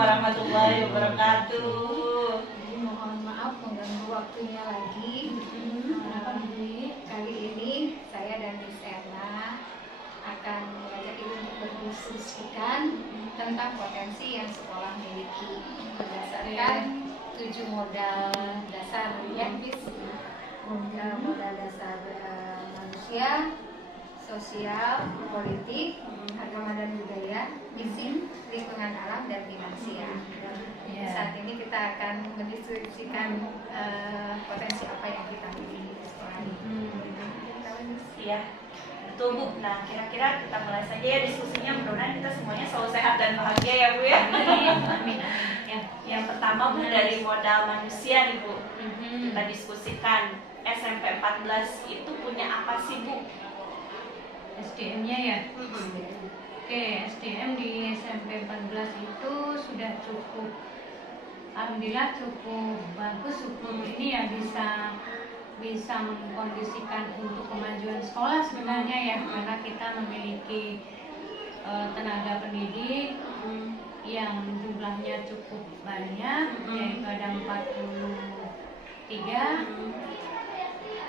warahmatullahi wabarakatuh. Mohon maaf mengganggu waktunya lagi. Kali ini saya dan Miss Erna akan mengajak Ibu untuk berdiskusikan tentang potensi yang sekolah miliki berdasarkan 7 modal dasar ya, Miss. Modal dasar manusia, sosial, politik, agama dan budaya, izin, lingkungan alam, dan finansial. Saat ini kita akan mendiskusikan potensi apa yang kita miliki di sekolah ini. Iya, betul Bu. Nah, kira-kira kita mulai saja ya diskusinya. Mudah-mudahan kita semuanya selalu sehat dan bahagia ya Bu ya. Amin. Yang pertama Bu, dari modal manusia nih Bu. Kita diskusikan SMP 14 itu punya apa sih Bu? SDM-nya ya. Oke, SDM di SMP 14 itu sudah cukup, alhamdulillah cukup bagus. Cukup ini ya bisa mengkondisikan untuk kemajuan sekolah sebenarnya ya, karena kita memiliki tenaga pendidik yang jumlahnya cukup banyak, yaitu ada 43,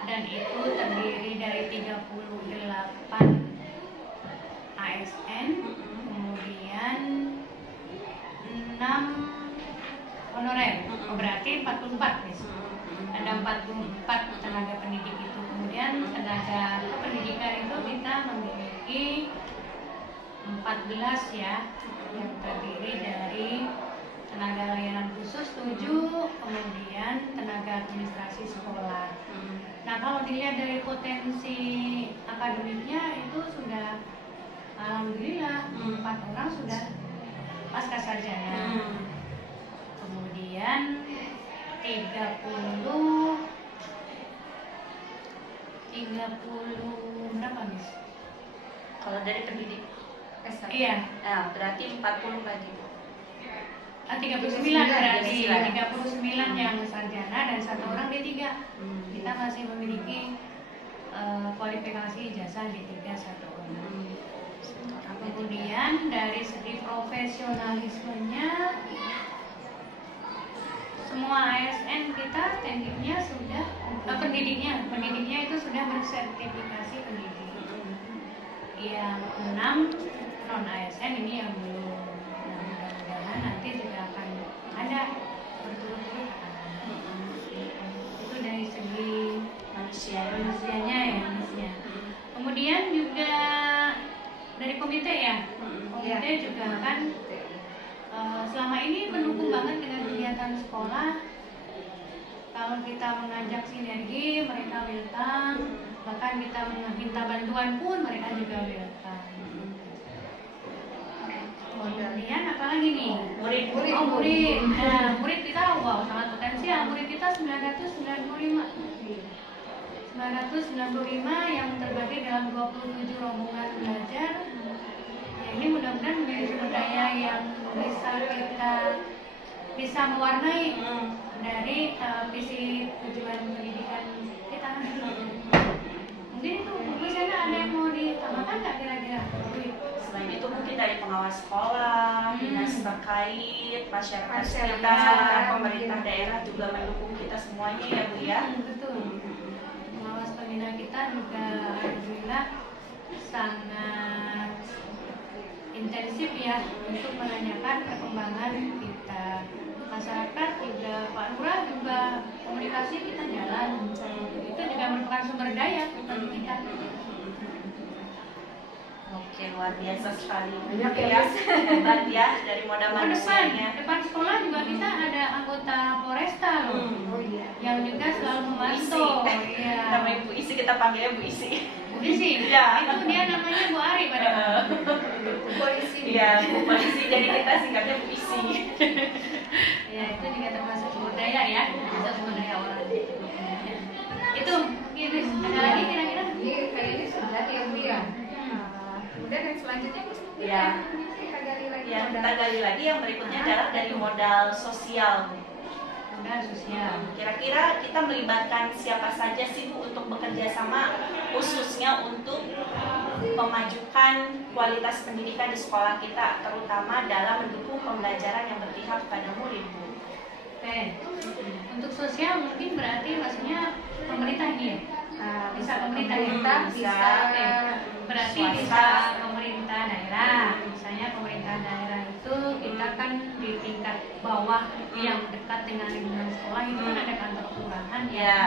dan itu terdiri dari 38 ASN, kemudian 6 honorer, berarti 44 guys. Ada 44 tenaga pendidik itu. Kemudian tenaga pendidikan itu kita memiliki 14 ya, yang terdiri dari tenaga layanan khusus 7, kemudian tenaga administrasi sekolah. Nah, kalau dilihat dari potensi akademiknya itu sudah alhamdulillah 4 orang sudah pasca sarjana. Kemudian 30 berapa Miss? Kalau dari pendidik Iya. Nah, berarti 40 tadi Bu. 39 berarti 39 yang sarjana dan 1 orang D3. Kita masih memiliki kualifikasi ijazah D3 1 orang. Kemudian dari segi profesionalismenya, semua ASN kita tekniknya sudah pendidiknya itu sudah bersertifikasi pendidik. Yang 6 non ASN ini yang belum. Nah, mudah-mudahan nanti juga akan ada berturut-turut akan ada. Itu dari segi manusianya ya, manusia. Kemudian juga dari komite ya, komite juga kan selama ini mendukung banget dengan kegiatan sekolah. Kalau kita mengajak sinergi, mereka welcome. Bahkan kita minta bantuan pun mereka juga welcome. Kemudian apalagi nih? Murid. Nah, murid kita sangat potensial. Murid kita 995 yang terbagi dalam 27 rombongan belajar. Ya, ini mudah-mudahan menjadi sumber daya yang bisa mewarnai dari visi tujuan pendidikan kita. Mungkin itu misalnya ada yang mau ditambahkan nggak kira-kira? Selain itu mungkin dari pengawas sekolah, dinas terkait, masyarakat sekitar, pemerintah daerah juga mendukung kita semuanya ya Bu ya. Betul. Pengawas pembina kita juga alhamdulillah sangat intensif ya untuk menanyakan perkembangan kita. Masyarakat juga, Pak Lurah juga komunikasi kita jalan. Itu juga merupakan sumber daya bagi kita. Oke, luar biasa sekali. Banyak ya, ya, hebat ya dari modal manusianya. Depan sekolah juga kita ada anggota Polresta loh, yang juga selalu memantau. Iya. Namanya Bu Isi, kita panggilnya Bu Isi. Bu Isi, Ya. itu dia namanya Bu Ari padahal. Polisi. Iya, Bu Polisi. Jadi kita singkatnya Bu Isi. Ya, itu juga termasuk sumber daya ya, bisa sumber daya orang. Itu, ada lagi kira-kira? Ini kayaknya sudah ya Bu ya. Kemudian yang selanjutnya Ya. kita gali lagi. Ya, kita gali lagi yang berikutnya adalah dari modal sosial. Modal sosial. Kira-kira kita melibatkan siapa saja sih Bu untuk bekerja sama khususnya untuk memajukan kualitas pendidikan di sekolah kita, terutama dalam mendukung pembelajaran yang berpihak pada murid, Bu. Oke. Untuk sosial mungkin berarti maksudnya pemerintah ini ya? Bisa pemerintah bisa Oke. Berarti swasta. bisa pemerintah daerah. Misalnya pemerintah daerah itu kita kan di tingkat bawah yang dekat dengan lingkungan sekolah itu kan ada kantor kelurahan ya. Ya.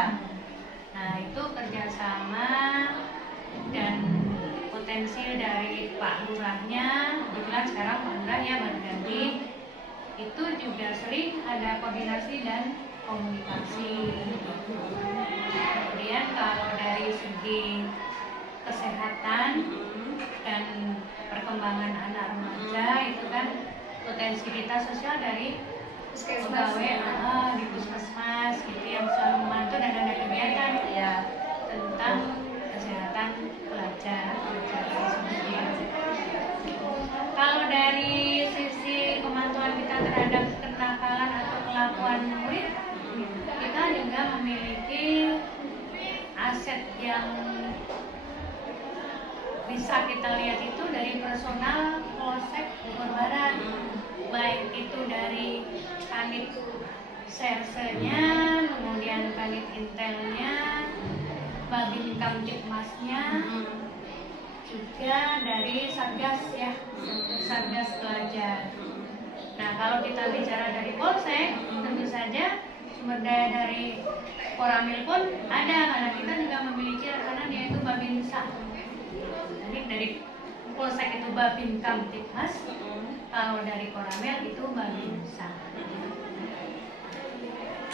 Nah itu kerjasama dan potensi dari Pak Lurahnya, kebetulan sekarang Pak Lurah ya baru ganti, itu juga sering ada koordinasi dan komunikasi. Kemudian kalau dari segi kesehatan dan perkembangan anak remaja itu kan potensi kita sosial dari Puskesmas. pegawai di puskesmas gitu yang selalu membantu dan ada kegiatan Ya. tentang kesehatan pelajar Kalau dari sisi kemampuan kita terhadap kenakalan atau kelakuan murid, kita juga memiliki aset yang bisa kita lihat itu dari personal Polsek Bogor Barat, baik itu dari kanit sersenya, kemudian kanit intelnya, babin kamtipmasnya, juga dari satgas ya, satgas pelajar. Nah kalau kita bicara dari Polsek, tentu saja sumber daya dari Koramil pun ada, karena kita juga memiliki rekanan yaitu Babinsa. Jadi dari Polsek itu Babin Kamtipmas, kalau dari Koramil itu Babinsa.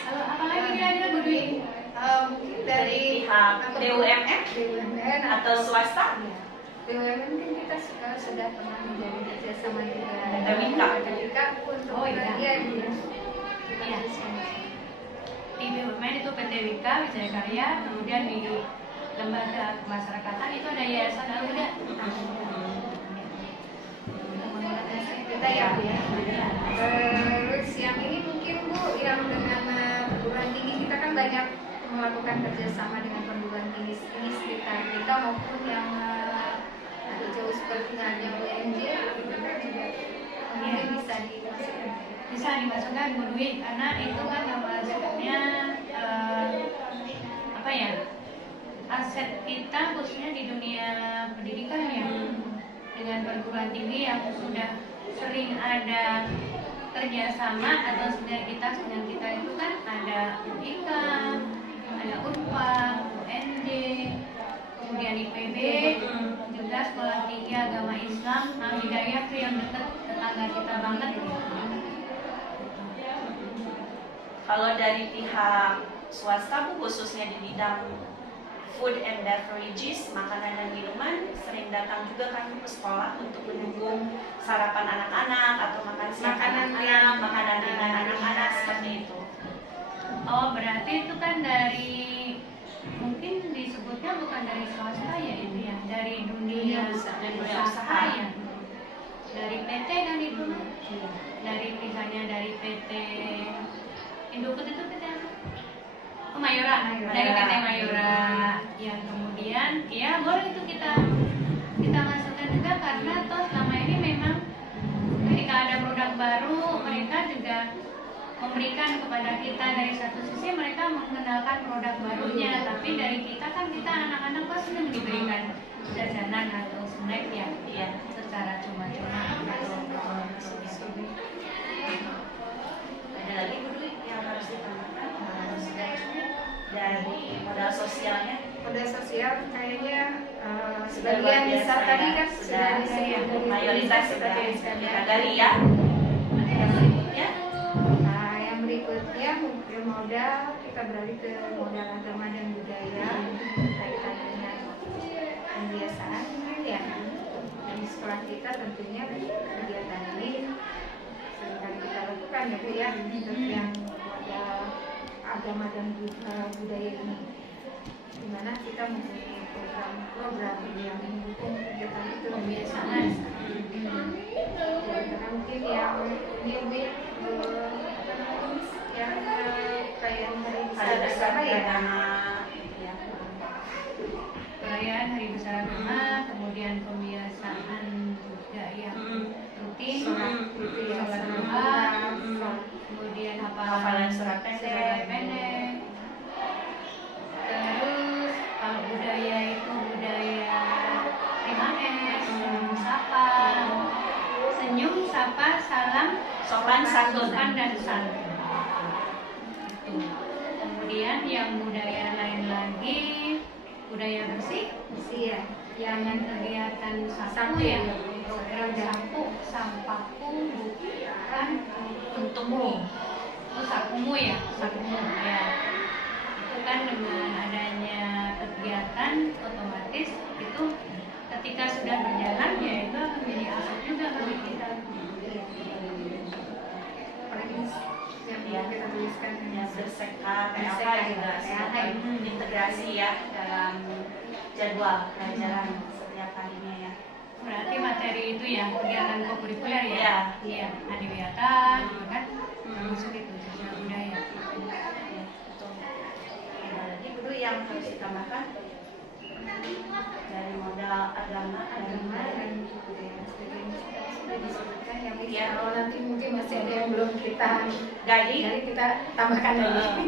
Kalau apalagi kira-kira Bu Dwi? Mungkin Dari pihak BUMN BUMN atau swasta? BUMN kan kita sudah pernah menjadi kerjasama dengan PT Wika. untuk Oh, iya. bagian Iya. Di BUMN itu PT Wika, Wijaya Karya, kemudian di lembaga kemasyarakatan itu ada Yayasan Al-Huda. kita ya Bu ya. Terus yang ini mungkin Bu yang dengan perguruan tinggi kita kan banyak melakukan kerjasama dengan perguruan tinggi ini sekitar kita maupun yang ada jauh seperti halnya UNJ kita juga mungkin bisa dimasukkan. Bisa dimasukkan Bu Dwi, karena itu kan termasuknya apa ya, aset kita khususnya di dunia pendidikan ya, dengan perguruan tinggi yang sudah sering ada kerjasama atau sinergitas dengan kita itu kan ada UIK, ada UNPAD, UNJ, kemudian IPB, juga Sekolah Tinggi Agama Islam, Al-Hidayah itu yang dekat tetangga kita banget gitu. Kalau dari pihak swasta, Bu, khususnya di bidang food and beverages, makanan dan minuman, sering datang juga kan ke sekolah untuk mendukung sarapan anak-anak atau makan siang anak-anak, makanan ringan anak-anak, seperti itu. Oh, berarti itu kan dari, mungkin disebutnya bukan dari swasta ya itu ya, dari dunia usaha ya, dari PT kan itu, dari misalnya dari PT Indofood itu PT apa? Oh, Mayora, dari PT Mayora, yang kemudian ya boleh itu kita masukkan juga, karena toh selama ini memang ketika ada produk baru mereka juga memberikan kepada kita, dari satu sisi mereka mengenalkan produk barunya, tapi dari kita kan kita anak-anak pasti diberikan jajanan atau snack ya, secara cuma-cuma. Ada lagi, Bu Dwi, yang harus ditambahkan dari modal sosialnya? Modal sosial kayaknya Sudah luar sebagian biasa besar ya. tadi kan Sudah dari mayoritas sudah kita gali ya. Ada yang berikutnya? Nah, yang berikutnya mungkin modal kita beralih ke modal agama dan budaya berkaitan dengan pembiasaan ya. Di sekolah kita tentunya kegiatan ini sering kita lakukan ya Bu ya, untuk yang modal agama dan budaya ini, di mana kita mempunyai program yang mendukung kegiatan itu pembiasaan. Karena mungkin yang ini yang kayak hari besar Ada bersama ya. ya. Perayaan Hari Besar Agama, kemudian Sopan santun. Sopan dan santun. Itu. Kemudian yang budaya lain lagi, budaya bersih. Bersih ya. Jangan kegiatan sapu Sapu, ya. ya. Program sapu, sampahku bukan Untukmu. Oh, sapumu ya, sapumu ya. Itu kan dengan adanya kegiatan otomatis itu ketika sudah berjalan ya itu akan menjadi aset juga bagi kita. Apalagi yang Ya. kita tuliskan Ya, berseka, PLH Berseka, juga PLH. sudah integrasi ya dalam jadwal pelajaran setiap harinya ya. Berarti materi itu ya kegiatan kokurikuler ya. Iya. Iya, adiwiyata, kan? Termasuk itu sosial budaya. Ya, betul. Ada lagi guru yang harus ditambahkan dari modal agama agama dan budaya sebagainya sudah disebutkan ya. Ya. Kalau nanti mungkin masih ada yang belum kita Gali. jadi kita tambahkan lagi.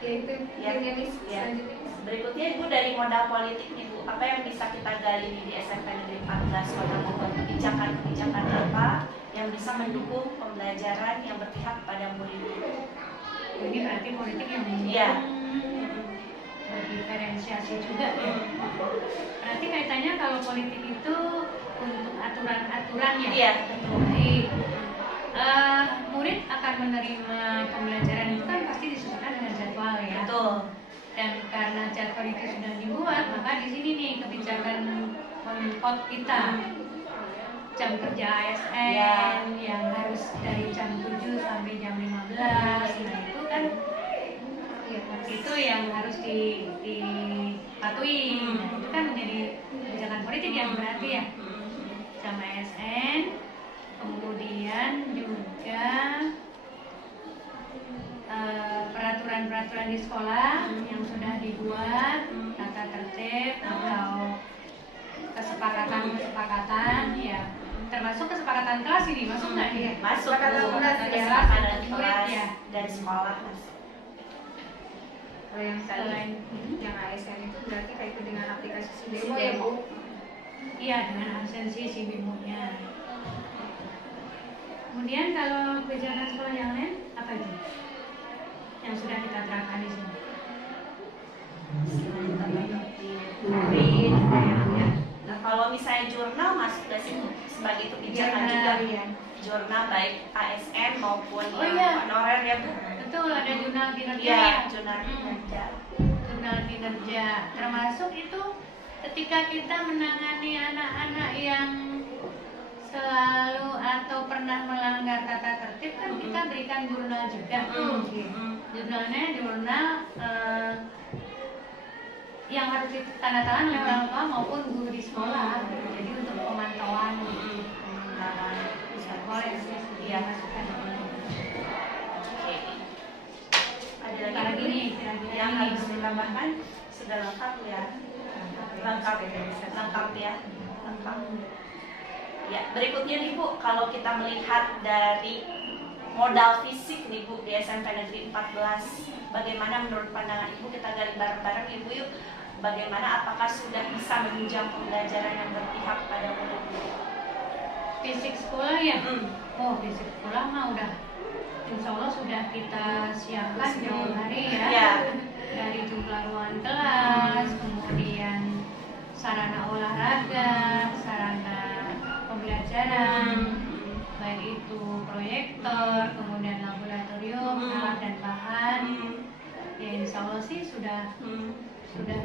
Ya itu Ya. yang ini Ya. selanjutnya. Berikutnya Ibu dari modal politik nih Bu, apa yang bisa kita gali nih di SMP Negeri 14 Kota Bogor? Kebijakan-kebijakan apa yang bisa mendukung pembelajaran yang berpihak pada murid? Jadi berarti politik yang Iya. berdiferensiasi juga ya. Berarti kaitannya kalau politik itu untuk aturan-aturan ya. Iya. Baik. Murid akan menerima pembelajaran itu kan pasti disesuaikan dengan jadwal ya. Betul. Dan karena jadwal itu sudah dibuat, maka di sini nih kebijakan Pemkot kita jam kerja ASN Ya. yang harus dari jam 7 sampai jam 15. Nah itu kan Iya, Mas. itu yang harus dipatuhi. Nah, itu kan menjadi kebijakan politik yang berarti ya jam ASN. Kemudian juga peraturan-peraturan di sekolah yang sudah dibuat, tata tertib atau kesepakatan ya, termasuk kesepakatan kelas ini masuk nggak nih? Masuk Kesepakatan Bu. kelas, ya. Kesepakatan Murid, kelas ya. dan sekolah masuk. Kalau yang tadi Selain yang ASN itu berarti kaitan dengan aplikasi Si Sidemo ya Demo. Bu. iya dengan absensi si bimunya. Kemudian kalau kebijakan sekolah yang lain apa itu? Yang sudah kita terapkan di sini. Ya. Nah, kalau misalnya jurnal masuk ke sini sebagai kebijakan juga. Iya. Jurnal baik ASN maupun Oh, iya. honorer ya Bu. Betul, ada jurnal kinerja Iya, ya. jurnal kinerja. Jurnal kinerja termasuk itu ketika kita menangani anak-anak yang selalu atau pernah melanggar tata tertib kan kita berikan jurnal juga tuh. Jurnalnya jurnal yang harus ditandatangan oleh orang tua maupun guru di sekolah. Jadi untuk pemantauan bisa boleh Iya. masukkan. Oke. Ada Lagi lagi nih, yang harus ditambahkan? Sudah lengkap ya. Lengkap ya. Lengkap. Ya, berikutnya nih Bu, kalau kita melihat dari modal fisik nih Bu di SMP Negeri 14, bagaimana menurut pandangan Ibu? Kita gali bareng-bareng Ibu yuk. Bagaimana, apakah sudah bisa menunjang pembelajaran yang berpihak pada murid? Fisik sekolah ya? Oh, fisik sekolah mah udah insya Allah sudah kita siapkan jauh hari ya. Ya. Dari jumlah ruangan kelas, kemudian sarana olahraga, sarana pembelajaran, baik itu proyektor, kemudian laboratorium, alat dan bahan. Ya insya Allah sih sudah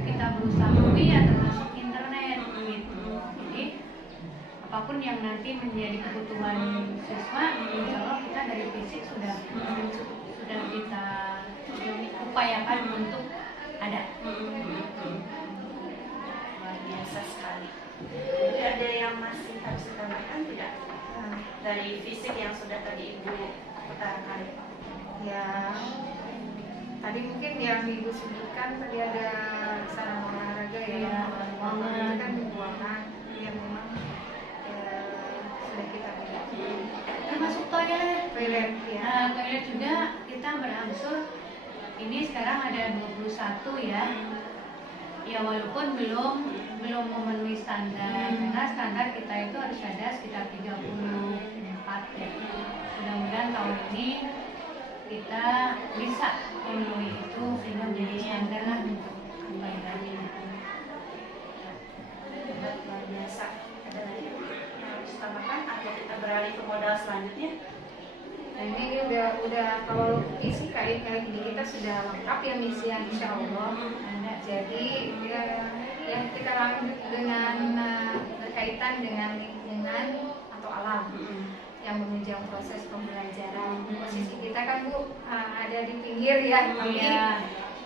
kita berusaha penuhi ya, termasuk internet gitu. Jadi apapun yang nanti menjadi kebutuhan siswa, insya Allah kita dari fisik sudah kita upayakan untuk ada. Luar biasa sekali. Jadi ada yang masih harus ditambahkan tidak? Dari fisik yang sudah tadi Ibu utarakan. Ya, tadi mungkin yang Ibu sebutkan tadi ada sarana olahraga ya, Iya, ruangan itu kan ruangan yang memang sudah kita miliki. Termasuk toilet. Toilet ya. Nah, toilet juga kita berangsur ini sekarang ada 21 ya. Ya walaupun belum memenuhi standar, karena standar kita itu harus ada sekitar 34 ya. Mudah-mudahan tahun ini kita bisa memenuhi itu sehingga menjadi standar lah untuk kembali lagi. Luar biasa. Ada lagi yang harus tambahkan atau kita beralih ke modal selanjutnya? Nah ini udah kalau isi kali ini kita sudah lengkap ya misi yang insya Allah. Jadi ya, yang kita lanjut dengan berkaitan dengan lingkungan atau alam yang menunjang proses pembelajaran. Posisi kita kan Bu ada di pinggir ya, tapi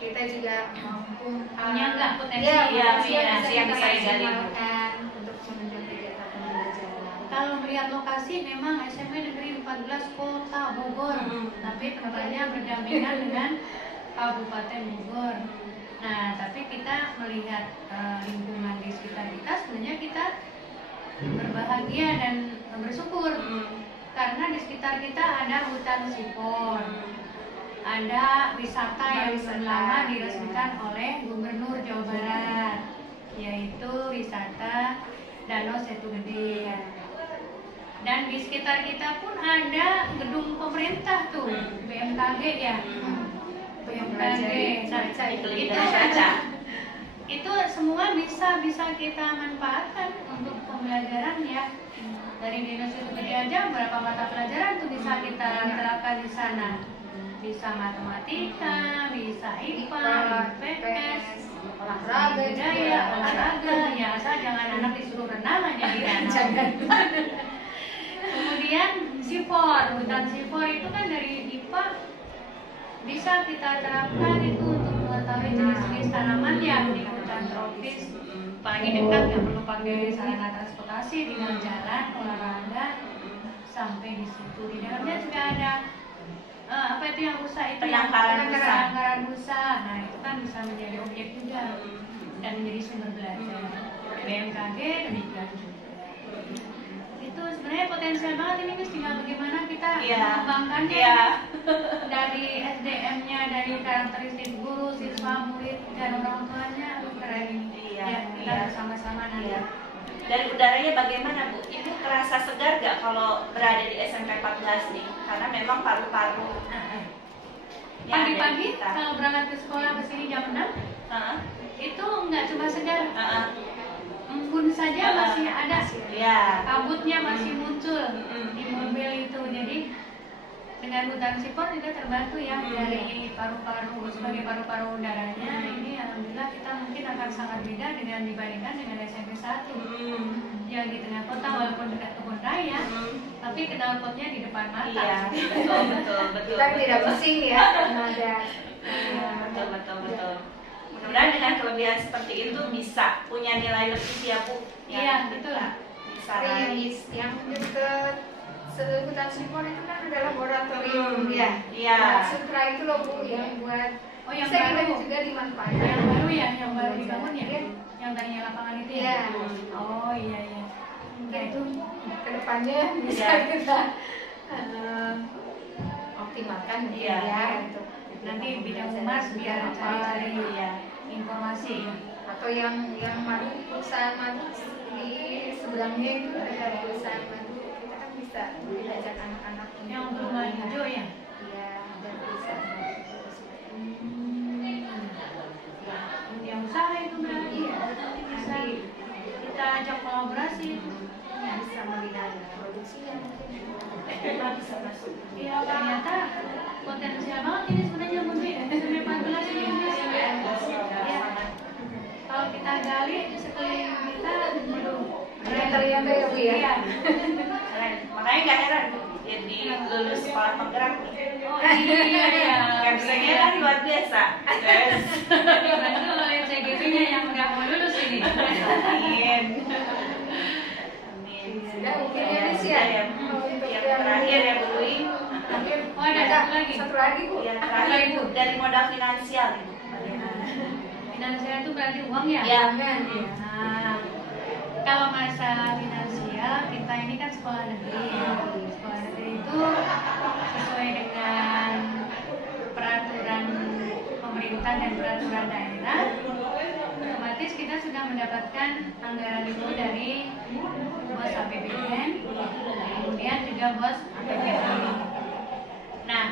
kita juga mampu punya nggak potensi yang bisa bisa digali maksimalkan untuk menunjang kegiatan pembelajaran. Kalau melihat lokasi memang SMP Negeri 14 Kota Bogor, tapi tempatnya berdampingan dengan Kabupaten Bogor. Nah, tapi kita melihat lingkungan di sekitar kita, sebenarnya kita berbahagia dan bersyukur karena di sekitar kita ada hutan sipor, ada wisata yang lama diresmikan oleh Gubernur Jawa Barat, yaitu wisata Danau Setu Gede. Dan di sekitar kita pun ada gedung pemerintah tuh, BMKG ya. BMKG. Itu semua bisa kita manfaatkan untuk pembelajaran ya. Dari Dinas itu Gede aja berapa mata pelajaran tuh bisa kita terapkan di sana. Bisa matematika, bisa IPA, IPS, olahraga, budaya, olahraga. Ya asal jangan anak disuruh renang aja di danau. Kemudian sipor, hutan sipor itu kan dari IPA bisa kita terapkan itu untuk mengetahui jenis-jenis tanaman yang di hutan tropis. Apalagi dekat nggak perlu pakai sarana transportasi, tinggal jalan olahraga sampai di situ. Di dalamnya juga ada apa itu yang rusak itu penangkaran busa. Nah itu kan bisa menjadi objek juga dan menjadi sumber belajar. BMKG demikian juga. Itu sebenarnya potensial banget ini Miss, tinggal bagaimana kita mengembangkannya dari SDM-nya, dari karakteristik guru, siswa, murid, dan orang tuanya. Keren ini. Kita bersama-sama nanti. Dan udaranya bagaimana Bu? Ibu kerasa segar gak kalau berada di SMP 14 nih? Karena memang paru-paru pagi-pagi kalau berangkat ke sekolah ke sini jam 6 itu nggak cuma segar, embun saja masih ada, kabutnya masih muncul di mobil itu. Jadi dengan hutan sipor juga terbantu ya dari paru-paru, sebagai paru-paru udaranya. Ini alhamdulillah kita mungkin akan sangat beda dengan dibandingkan dengan SMP 1 yang di tengah kota walaupun dekat kebun raya, tapi knalpotnya di depan mata. Betul. Kita tidak pusing ya karena ada betul. Mudah-mudahan dengan kelebihan seperti itu bisa punya nilai lebih ya Bu. Iya, betul. Bisa yang dekat hutan sipor itu kan ada laboratorium ya. Iya. Sutra itu loh Bu yang buat yang bisa baru juga dimanfaatkan. Yang baru ya, yang baru dibangun ya. Yang tadinya lapangan itu ya. Oh iya. Nah itu kedepannya bisa kita optimalkan ya untuk nanti bidang humas biar cari informasi ya. Atau yang madu, perusahaan madu di sebelahnya itu ada perusahaan madu, kita kan bisa diajak anak-anak yang berumah hijau ya. Iya, ada perusahaan madu. Yang usaha itu berarti bisa kita ajak kolaborasi, bisa melihat produksinya mungkin bisa masuk. Iya, ternyata potensial banget ini sebenarnya Bu ya. SMP 14 ini ya. Kalau kita gali sekeliling kita, keren ya Bu ya. Iya. Keren. Makanya nggak heran Bu jadi lulus sekolah penggerak. Oh iya. Captionnya kan luar biasa. Yes. Dibantu oleh CGV-nya yang udah mau lulus ini. Amin. Sudah mungkin ya Miss ya. Yang terakhir ya Bu Dwi. Oh ada satu lagi. Satu lagi Bu. Yang terakhir Bu dari modal finansial Ibu. Finansial itu berarti uang ya? Ya. Nah, kalau masalah finansial kita ini kan sekolah negeri. Sekolah negeri itu sesuai dengan peraturan pemerintah dan peraturan daerah, otomatis otomatis kita sudah mendapatkan anggaran itu dari bos APBN, kemudian juga bos APBD. Nah,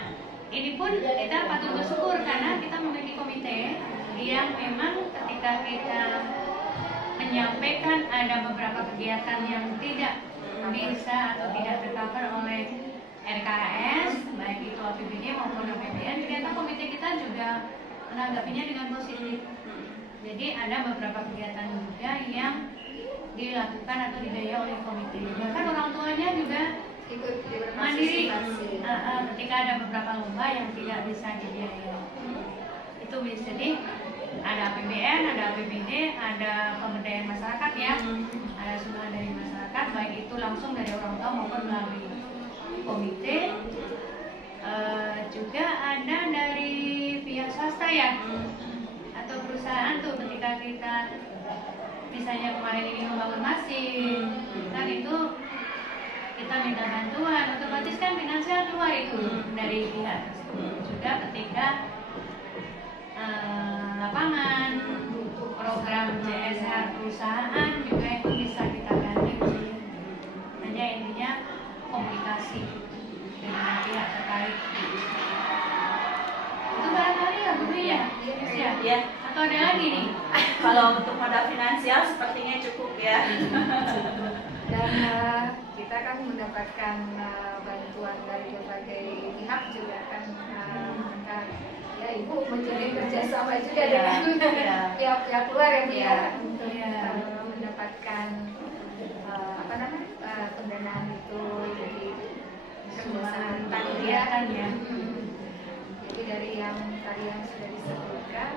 ini pun kita patut bersyukur karena kita memiliki komite yang memang ketika kita menyampaikan ada beberapa kegiatan yang tidak bisa atau tidak tercover oleh RKS, baik itu APBD maupun APBN, ternyata komite kita juga menanggapinya dengan positif. Jadi ada beberapa kegiatan juga yang dilakukan atau dibiayai oleh komite. Bahkan orang tuanya juga ikut mandiri berpartisipasi. ketika ada beberapa lomba yang tidak bisa dibiayai. Itu bisa jadi ada APBN, ada APBD, ada pemberdayaan masyarakat ya, ada sumbangan dari masyarakat, baik itu langsung dari orang tua maupun melalui komite. Juga ada dari pihak swasta ya, atau perusahaan tuh ketika kita misalnya kemarin ini membangun mesin, kan itu kita minta bantuan, otomatis kan finansial keluar itu dari pihak tersebut. Juga ketika lapangan, program CSR perusahaan juga itu bisa kita gandeng sih. Hanya intinya komunikasi dengan pihak terkait. Itu barangkali ya Bu ya? Ya. Atau ada lagi nih? Kalau untuk modal finansial sepertinya cukup ya. Dan kita kan mendapatkan bantuan dari berbagai pihak juga kan, maka ya Ibu menjadi kerjasama juga dengan pihak-pihak luar ya Bu ya, untuk mendapatkan pendanaan itu. Jadi kerjasama kegiatan ya. Jadi dari yang tadi yang sudah disebutkan,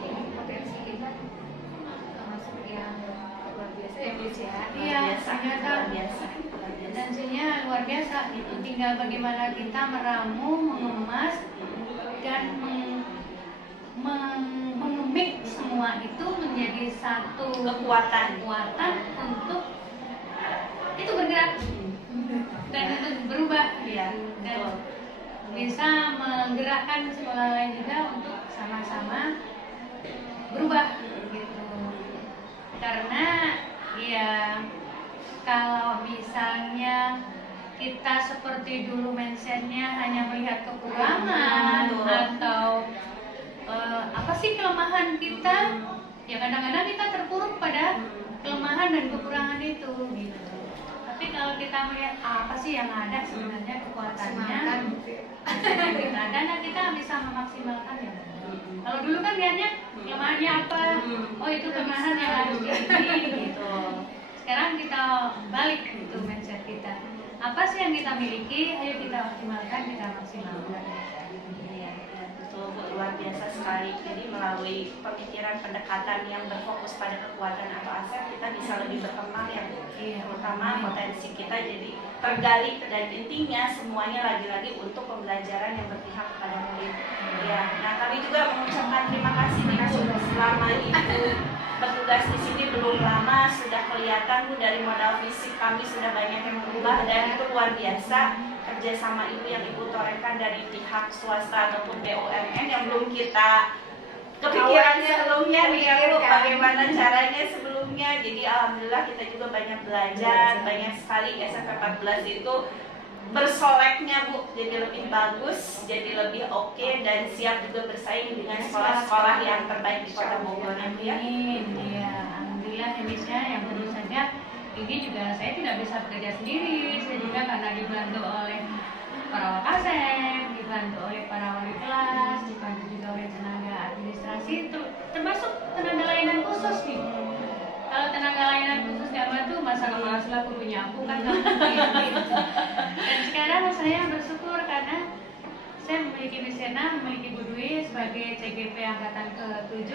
ini potensi kita termasuk yang luar biasa ya Bu ya. Iya, Ternyata biasa. tensinya luar biasa. Tinggal bagaimana kita meramu, mengemas dan mengemik semua itu menjadi satu Kekuatan untuk itu bergerak dan itu berubah ya. dan bisa menggerakkan sekolah lain juga untuk sama-sama berubah gitu. Karena ya kalau misalnya kita seperti dulu mindsetnya hanya melihat kekurangan atau apa sih kelemahan kita, ya kadang-kadang kita terpuruk pada kelemahan dan kekurangan itu gitu. Tapi kalau kita melihat apa sih yang ada sebenarnya kekuatannya, dan kita bisa memaksimalkannya. Kalau dulu kan lihatnya kelemahannya apa, oh itu kelemahan yang harus diisi gitu. Sekarang kita balik gitu mindset kita. Apa sih yang kita miliki, ayo kita optimalkan, kita maksimalkan. Iya, betul Bu, luar biasa sekali. Jadi melalui pemikiran pendekatan yang berfokus pada kekuatan atau aset, kita bisa lebih berkembang ya Bu. Terutama potensi kita jadi tergali, dan intinya semuanya lagi-lagi untuk pembelajaran yang berpihak kepada murid. Ya, nah kami juga mengucapkan terima kasih nih Bu, selama Ibu bertugas di sini belum lama sudah kelihatan Bu, dari modal fisik kami sudah banyak yang berubah, dan itu luar biasa kerjasama Ibu yang Ibu torehkan dari pihak swasta ataupun BUMN yang belum kita kepikiran sebelumnya nih ya Bu, bagaimana caranya sebelumnya. Jadi alhamdulillah kita juga banyak belajar, banyak sekali SMP 14 itu bersoleknya Bu, jadi lebih bagus, jadi lebih oke, dan siap juga bersaing dengan sekolah-sekolah yang terbaik di Kota Bogor ya. Iya, alhamdulillah Indonesia yang tentu saja ini juga saya tidak bisa bekerja sendiri, saya juga karena dibantu oleh para wakasek, dibantu oleh para wali kelas, dibantu juga oleh tenaga administrasi, termasuk tenaga layanan khusus nih. Kalau tenaga layanan khusus nggak bantu, masa kepala selaku punya aku kan nggak mungkin. Dan sekarang saya bersyukur karena saya memiliki Misena, memiliki Bu Dwi sebagai CGP Angkatan ke-7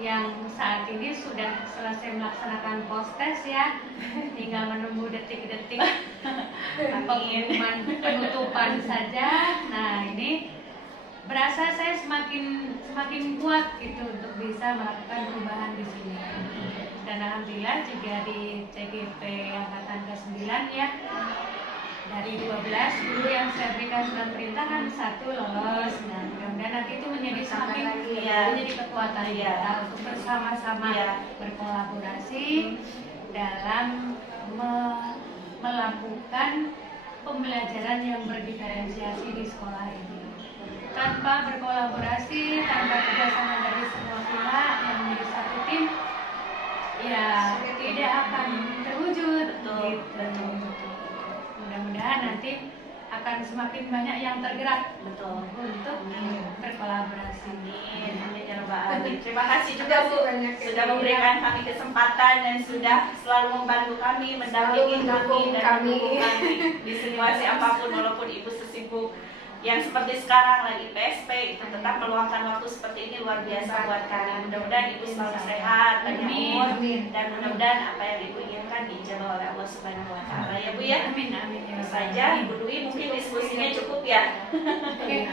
yang saat ini sudah selesai melaksanakan post-test ya, tinggal menunggu detik-detik pengumuman penutupan saja. Nah ini berasa saya semakin kuat gitu untuk bisa melakukan perubahan di sini. Dan alhamdulillah juga di CGP Angkatan ke-9 ya, dari 12 guru yang sertifikat surat perintah kan 1 lolos. Nah, mudah-mudahan nanti itu menjadi semakin menjadi kekuatan kita untuk bersama-sama berkolaborasi dalam melakukan pembelajaran yang berdiferensiasi di sekolah ini. Tanpa berkolaborasi, tanpa kerjasama dari semua pihak yang menjadi satu tim, ya tidak akan terwujud. Gitu. Mudah-mudahan nanti akan semakin banyak yang tergerak untuk berkolaborasi. Amin ya rabbal alamin. Terima kasih juga Bu sudah memberikan kami kesempatan dan sudah selalu membantu kami, mendampingi kami dan mendukung kami di situasi apapun, walaupun Ibu sesibuk yang seperti sekarang lagi PSP itu tetap meluangkan waktu seperti ini luar biasa buat kami. Mudah-mudahan Ibu selalu sehat, panjang umur, dan mudah-mudahan apa yang Ibu inginkan dijabah oleh Allah Subhanahu Wa Taala ya Bu ya. Amin amin. Itu saja Ibu Dwi, mungkin diskusinya cukup ya. Oke.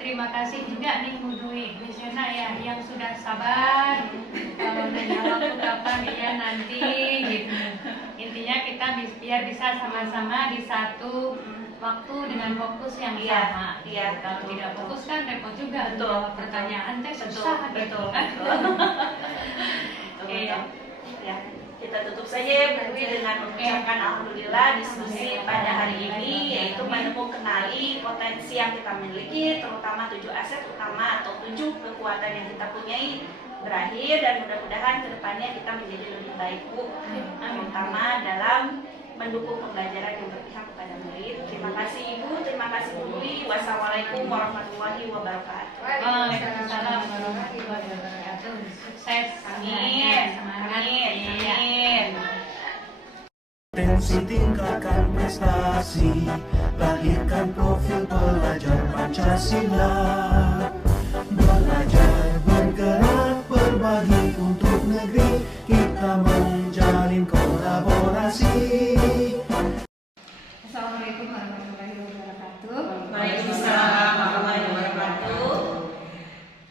Terima kasih juga nih Bu Dwi Desena ya yang sudah sabar kalau nanya waktu kapan ya nanti gitu. Intinya kita biar bisa sama-sama di satu waktu dengan fokus yang sama. Iya. Kalau tidak fokus kan repot juga. Jawab pertanyaan teh susah. Betul. Oke. Ya, kita tutup saja ya Bu Dwi dengan mengucapkan alhamdulillah diskusi pada hari ini yaitu kenali potensi yang kita miliki, terutama 7 aset utama atau 7 kekuatan yang kita punyai berakhir, dan mudah-mudahan kedepannya kita menjadi lebih baik Bu, terutama dalam mendukung pembelajaran yang berpihak kepada murid. Terima kasih Ibu, terima kasih Bu Dwi. Wassalamualaikum warahmatullahi wabarakatuh. Waalaikumsalam warahmatullahi wabarakatuh. Sukses. Amin. Semangat. Amin. Potensi tingkatkan prestasi, lahirkan profil pelajar Pancasila. Belajar, bergerak, berbagi untuk negeri, kita menjalin kolaborasi. Assalamualaikum warahmatullahi wabarakatuh. Waalaikumsalam warahmatullahi wabarakatuh.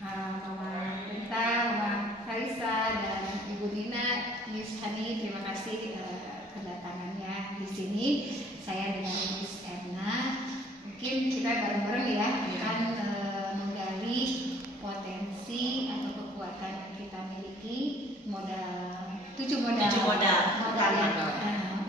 Mama Genta, Mama Karissa, dan Ibu Nina, Miss Hani, terima kasih kedatangannya di sini. Saya dengan Miss Erna, mungkin kita bareng-bareng ya akan menggali potensi atau kekuatan yang kita miliki, tujuh modal yang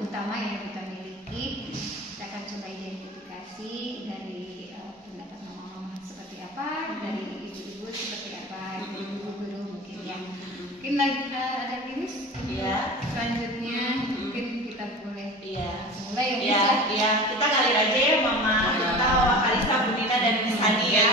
utama yang kita miliki. Kita akan coba identifikasi dari pendapat mama-mama seperti apa, dari ibu-ibu seperti apa, dari guru-guru mungkin yang mungkin lagi ada virus. Iya. Selanjutnya mungkin kita boleh mulai Iya, kita ngalir aja ya Mama Genta, Mama Karissa, Bu Nina, dan Miss Hani ya.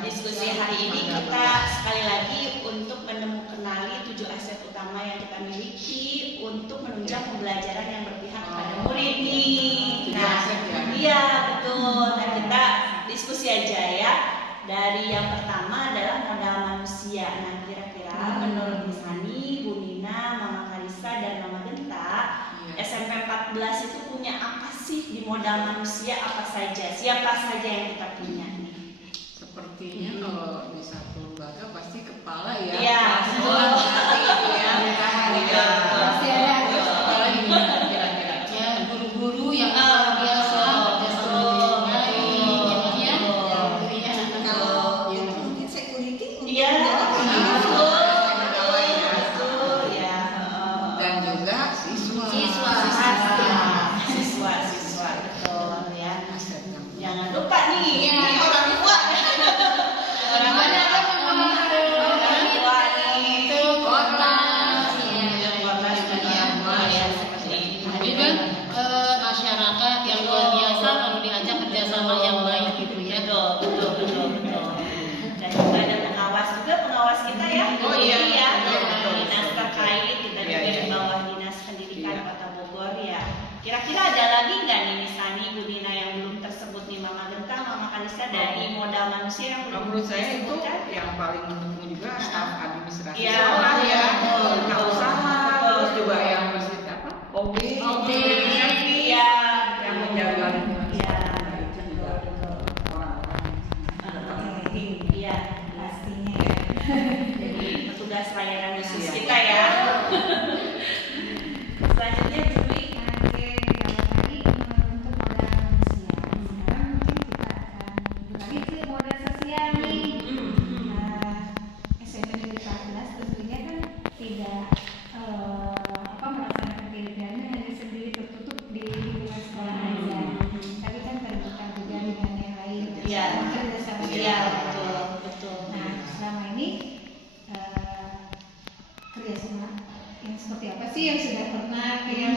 Diskusi hari ini kita sekali lagi untuk mengenali 7 aset utama yang kita miliki untuk menunjang pembelajaran yang berpihak kepada murid nih. Nah, iya betul. Nah, kita diskusi aja ya. Dari yang pertama adalah modal manusia. Nah, kira-kira menurut Miss Hani, Bu Nina, Mama Karissa, dan Mama Genta, SMP 14 itu punya apa sih di modal manusia, apa saja? Siapa saja yang kita punya nih? Sepertinya kalau di satu lembaga pasti kepala ya. Iya. Sekolah nanti itu ya. Iya. Pasti ada. Kepala ini kira-kira. Ya guru-guru yang luar biasa kerjasama dengan kalau ya mungkin security. Iya. Dan juga siswa. Siswa betul ya. Jangan lupa nih, ini orang tua. Orang tua nih. Masyarakat yang luar biasa kalau diajak kerjasama yang baik gitu ya. Betul. Dan juga ada pengawas kita ya. Oh iya. Dinas terkait kita juga di bawah Dinas Pendidikan Kota Bogor ya. Kira-kira ada lagi nggak nih Miss Hani, Bu Nina yang belum tersebut nih, Mama Genta, Mama Karissa, dari modal manusia yang belum Menurut saya itu disebutkan? yang paling penting juga staf administrasi Iya, sekolah ya. betul. Usaha terus juga yang mesti apa? OB. Iya. Yang menjaga lingkungan. Iya. Itu juga orang-orang. Iya, pastinya ya. Jadi petugas layanan khusus kita ya. Selanjutnya Bu Dwi. Oke, kalau tadi untuk modal kerjasama yang seperti apa sih yang sudah pernah, yang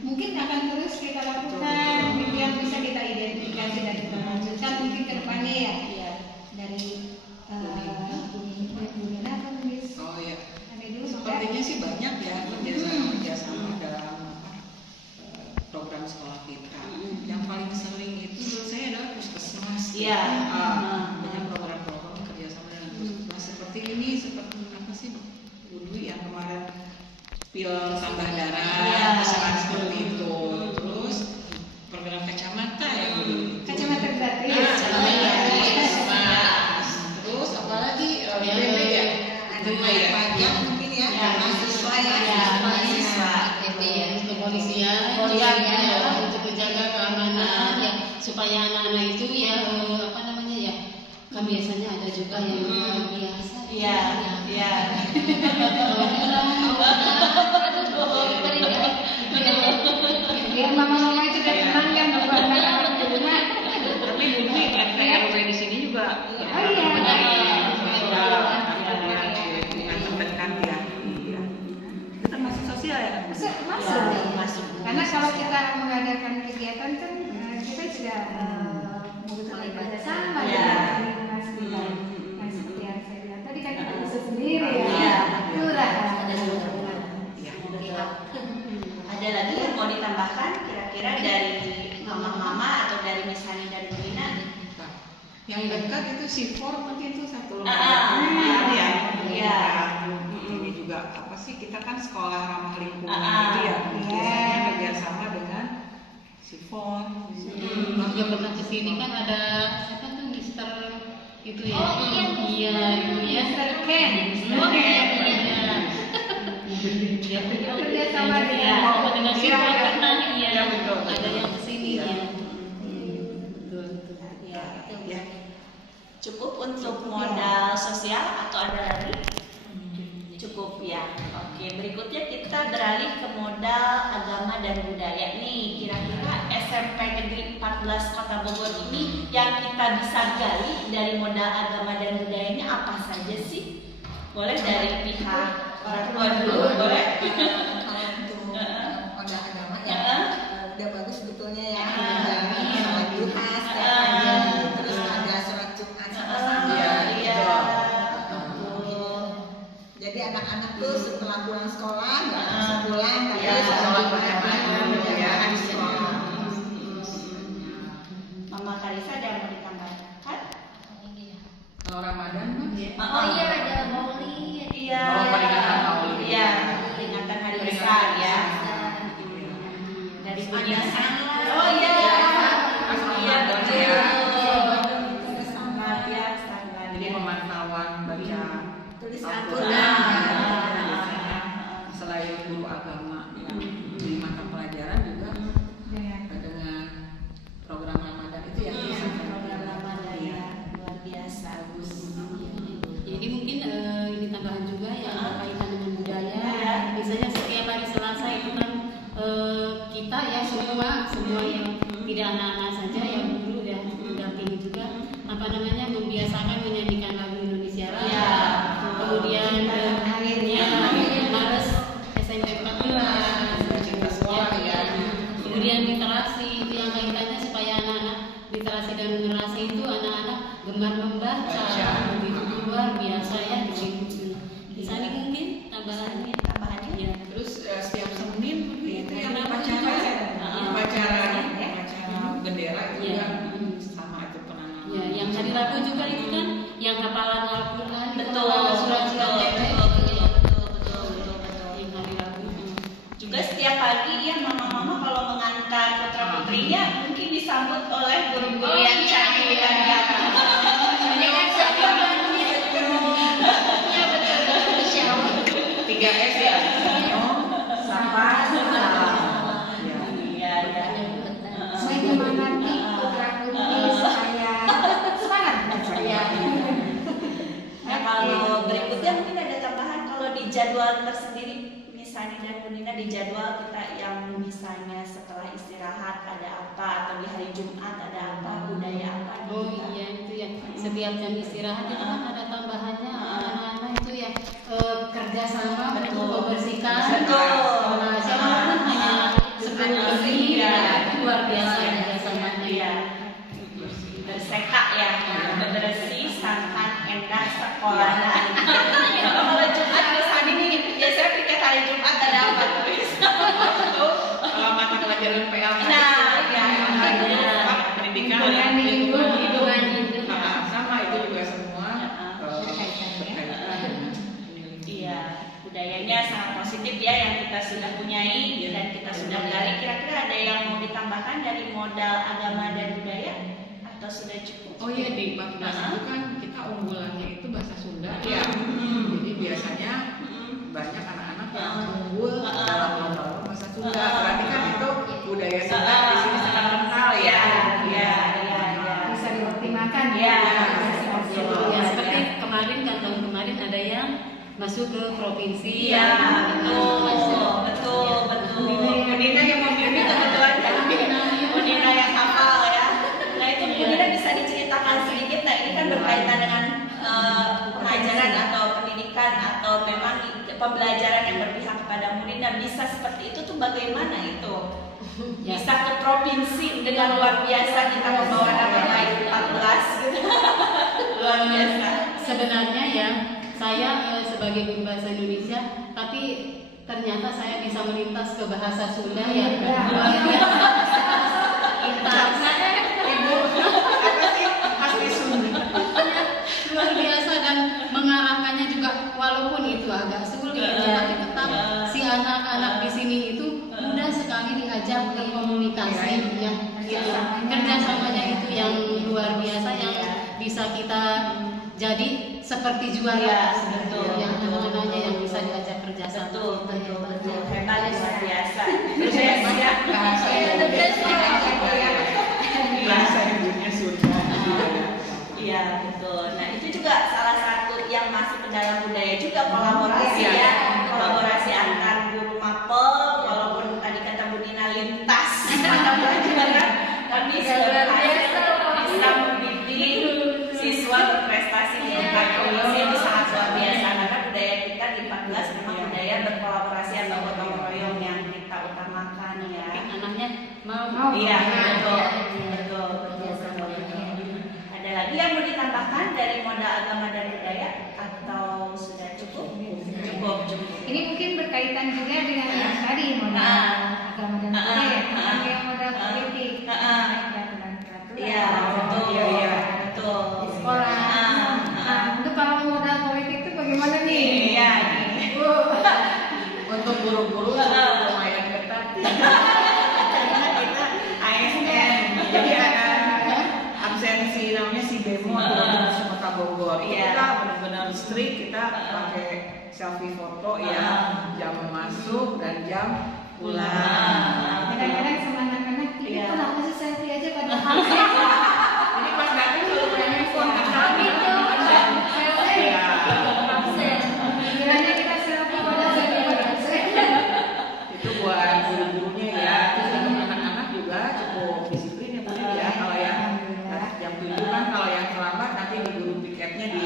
mungkin akan terus kita lakukan, yang bisa kita identifikasi dan kita lanjutkan mungkin ke depannya ya. Iya. Dari Bu Nina apa nulis? Oh ya. Ada dulu Sepertinya sih banyak ya kerjasama dalam program sekolah kita. Yang paling sering itu menurut saya adalah puskesmas. Iya. Banyak program-program kerjasama dengan puskesmas seperti ini, seperti apa sih Bu Dwi yang kemarin pil tambah darah, Iya. misalkan seperti itu. Terus program kacamata ya Bu Dwi. kacamata gratis. Terus apalagi Ya, BB ya? ya. Pajak mungkin ya, mahasiswa ya. mahasiswa. FB ya, kepolisian, Kepolisian. ya, untuk menjaga keamanan ya, supaya anak-anak itu ya apa namanya ya, kan biasanya ada juga yang biasa. Iya, iya. Biar mama-mama itu udah tenang kan nunggu anak-anak di rumah. Tapi Bu Dwi RT RW di sini juga. Oh iya. Lingkungan terdekat ya. Iya. Itu termasuk sosial ya? Masuk. Karena kalau kita mengadakan kegiatan kan kita juga membutuhkan kerjasama Iya. dengan lingkungan sekitar. Nah, seperti yang saya bilang tadi kan kita bisa sendiri ya. Iya. Itulah. Ada lagi yang mau ditambahkan kira-kira dari mama-mama atau dari Miss Hani dan Bu Nina? Yang dekat itu C4 mungkin itu satu Iya. ya. Ini juga apa sih, kita kan sekolah ramah lingkungan itu ya. Iya. Biasanya kerjasama dengan C4. Waktu pernah kesini kan ada siapa tuh Mister itu ya. Oh, iya. Iya, itu ya. Mr. Ken. Iya. Kerjasama dengan Dengan siapa pernah iya. Iya, betul. Ada yang kesini Iya. ya. Ya. Cukup untuk modal sosial atau ada lagi? Cukup ya. Oke, berikutnya kita beralih ke modal agama dan budaya nih. Kira-kira SMP Negeri 14 Kota Bogor ini yang kita bisa gali dari modal agama dan budayanya apa saja sih? Boleh dari pihak orang tua dulu, boleh? Kalau untuk modal agama ya udah bagus sebetulnya ya. Ada sholat duha setiap pagi, terus ada sholat Jumat sama-sama. Iya. Jadi anak-anak tuh setelah pulang sekolah nggak langsung pulang, tapi Iya. sholat Berjamaah gitu ya. di sekolah. Mama Karisa ada yang mau ditambahkan? Kalau Ramadan Mas? Oh iya, ada maulid. Iya. Oh, peringatan maulid. Iya, peringatan hari besar ya. Dari Ada Budina. salat. Oh iya. Asal Iya Ramadan betul. ya. Sangat ya, sangat. Jadi pemantauan baca Tulis Al-Quran. Al-Quran. Selain guru agama yang di mata pelajaran juga dengan program Ramadan itu yang Iya, bisa program Ramadan ya, luar biasa. Jadi mungkin ini tambahan juga yang berkaitan dengan budaya. Iya. Misalnya setiap hari Selasa itu kan kita ya semua yang tidak anak-anak saja yang guru dan mendampingi juga apa namanya membiasakan menyanyikan lagu Indonesia Raya. Iya. Kemudian Maret SMP 14 cinta sekolah ya. Kemudian literasi itu yang kaitannya supaya anak-anak literasi dan numerasi itu anak-anak gemar membaca. Begitu luar biasa ya di sini. Di sana mungkin tambahannya. Tambahannya? Ya. Terus setiap Senin itu yang upacara bendera itu Iya. juga sama itu penanaman. Ya, yang hari Rabu juga itu kan yang hafalan Al-Qur'an, Betul. surat-surat pendek. Betul. Yang hari Rabu. Juga setiap pagi ya mama-mama kalau mengantar putra putrinya mungkin disambut oleh guru-guru yang cantik dan ganteng. Tiga S ya. Sapa, salam. Iya, iya. Menyemangati putra-putri supaya semangat belajar. Nah, kalau berikutnya mungkin ada tambahan kalau di jadwal tersendiri misalnya dan Bu Nina di jadwal kita yang misalnya setelah istirahat ada apa atau di hari Jumat ada apa, budaya apa Oh gitu. iya itu ya. Setiap jam istirahat itu kan ada tambahannya anak-anak itu ya kerja kerjasama untuk Betul. membersihkan. Betul. Nah, siapapun hanya 10 lebih, Iya. itu luar biasa kerjasamanya. Iya. Berseka ya, bersih, sangkan, endah, sekolah. Kalau Jumat misalnya nih, biasanya piket hari Jumat ada apa tulis? Kalau mata pelajaran PLK Nah, ya, pendidikan Hubungan hidup, hubungan hidup. sama itu juga semua Iya, budayanya sangat positif ya yang kita sudah punyai dan kita sudah gali. Kira-kira ada yang mau ditambahkan dari modal agama dan budaya atau sudah cukup? Oh iya, di Baknas itu kan kita unggulannya itu bahasa Sunda ya. Jadi biasanya banyak anak-anak yang unggul dalam lomba bahasa Sunda. Berarti kan itu budaya Sunda di sini sangat kental ya. Iya. Bisa dioptimalkan Iya. Ya, seperti kemarin kan tahun kemarin ada yang masuk ke provinsi. Iya, betul. Budina yang membimbing kebetulan kan. Budina yang hafal ya. Nah itu Budina bisa diceritakan sedikit. Nah ini kan berkaitan dengan pengajaran atau pendidikan atau memang pembelajaran yang berpihak kepada murid. Dan bisa seperti itu tuh bagaimana itu? Ya. Bisa ke provinsi dengan luar biasa kita membawa nama baik 14 gitu. Luar biasa. Sebenarnya ya, saya sebagai guru bahasa Indonesia, tapi ternyata saya bisa melintas ke bahasa Sunda yang luar biasa. Asli Sunda. Luar biasa dan mengarahkannya juga walaupun itu agak sulit, tapi tetap si anak-anak di sini itu mudah sekali diajak berkomunikasi ya. Kerjasamanya itu yang luar biasa yang bisa kita jadi seperti juara Betul. yang anak-anaknya yang bisa diajak kerjasama. Betul. Hebat luar biasa. Sukses ya. Bahasa ibunya Sunda. Iya betul. Nah itu juga salah satu yang masuk ke dalam budaya juga kolaborasi ya. Kolaborasi antar guru mapel, walaupun tadi kata Bu Nina lintas mata pelajaran, tapi bisa membimbing siswa berprestasi di tingkat provinsi itu sangat luar biasa karena budaya kita di 14 memang budaya berkolaborasi atau gotong royong yang kita utamakan ya. Anaknya mau. Iya betul. Ada lagi yang mau ditambahkan dari modal agama dan budaya atau sudah cukup? Cukup. Ini mungkin berkaitan juga dengan yang tadi modal agama dan budaya, tentang yang modal politik, peraturan-peraturan. Iya betul. Di sekolah. Nah, untuk kalau modal politik itu bagaimana nih? Iya. Untuk guru-guru lumayan ketat. Karena kita ASN, jadi ada absensi namanya si demo di Kota Bogor. Iya. Kita benar-benar strict, kita pakai selfie foto ya, jam masuk dan jam pulang. Kadang-kadang sama anak-anak, ini Iya. kenapa sih selfie aja pada absen? Ini pas datang selalu punya handphone kan? Iya. Kiranya kita selfie pada selfie pada absen. Itu buat guru-gurunya ya. Terus untuk anak-anak juga cukup disiplin ya Bu ya. Kalau yang jam 7 kan kalau yang terlambat nanti di guru piketnya di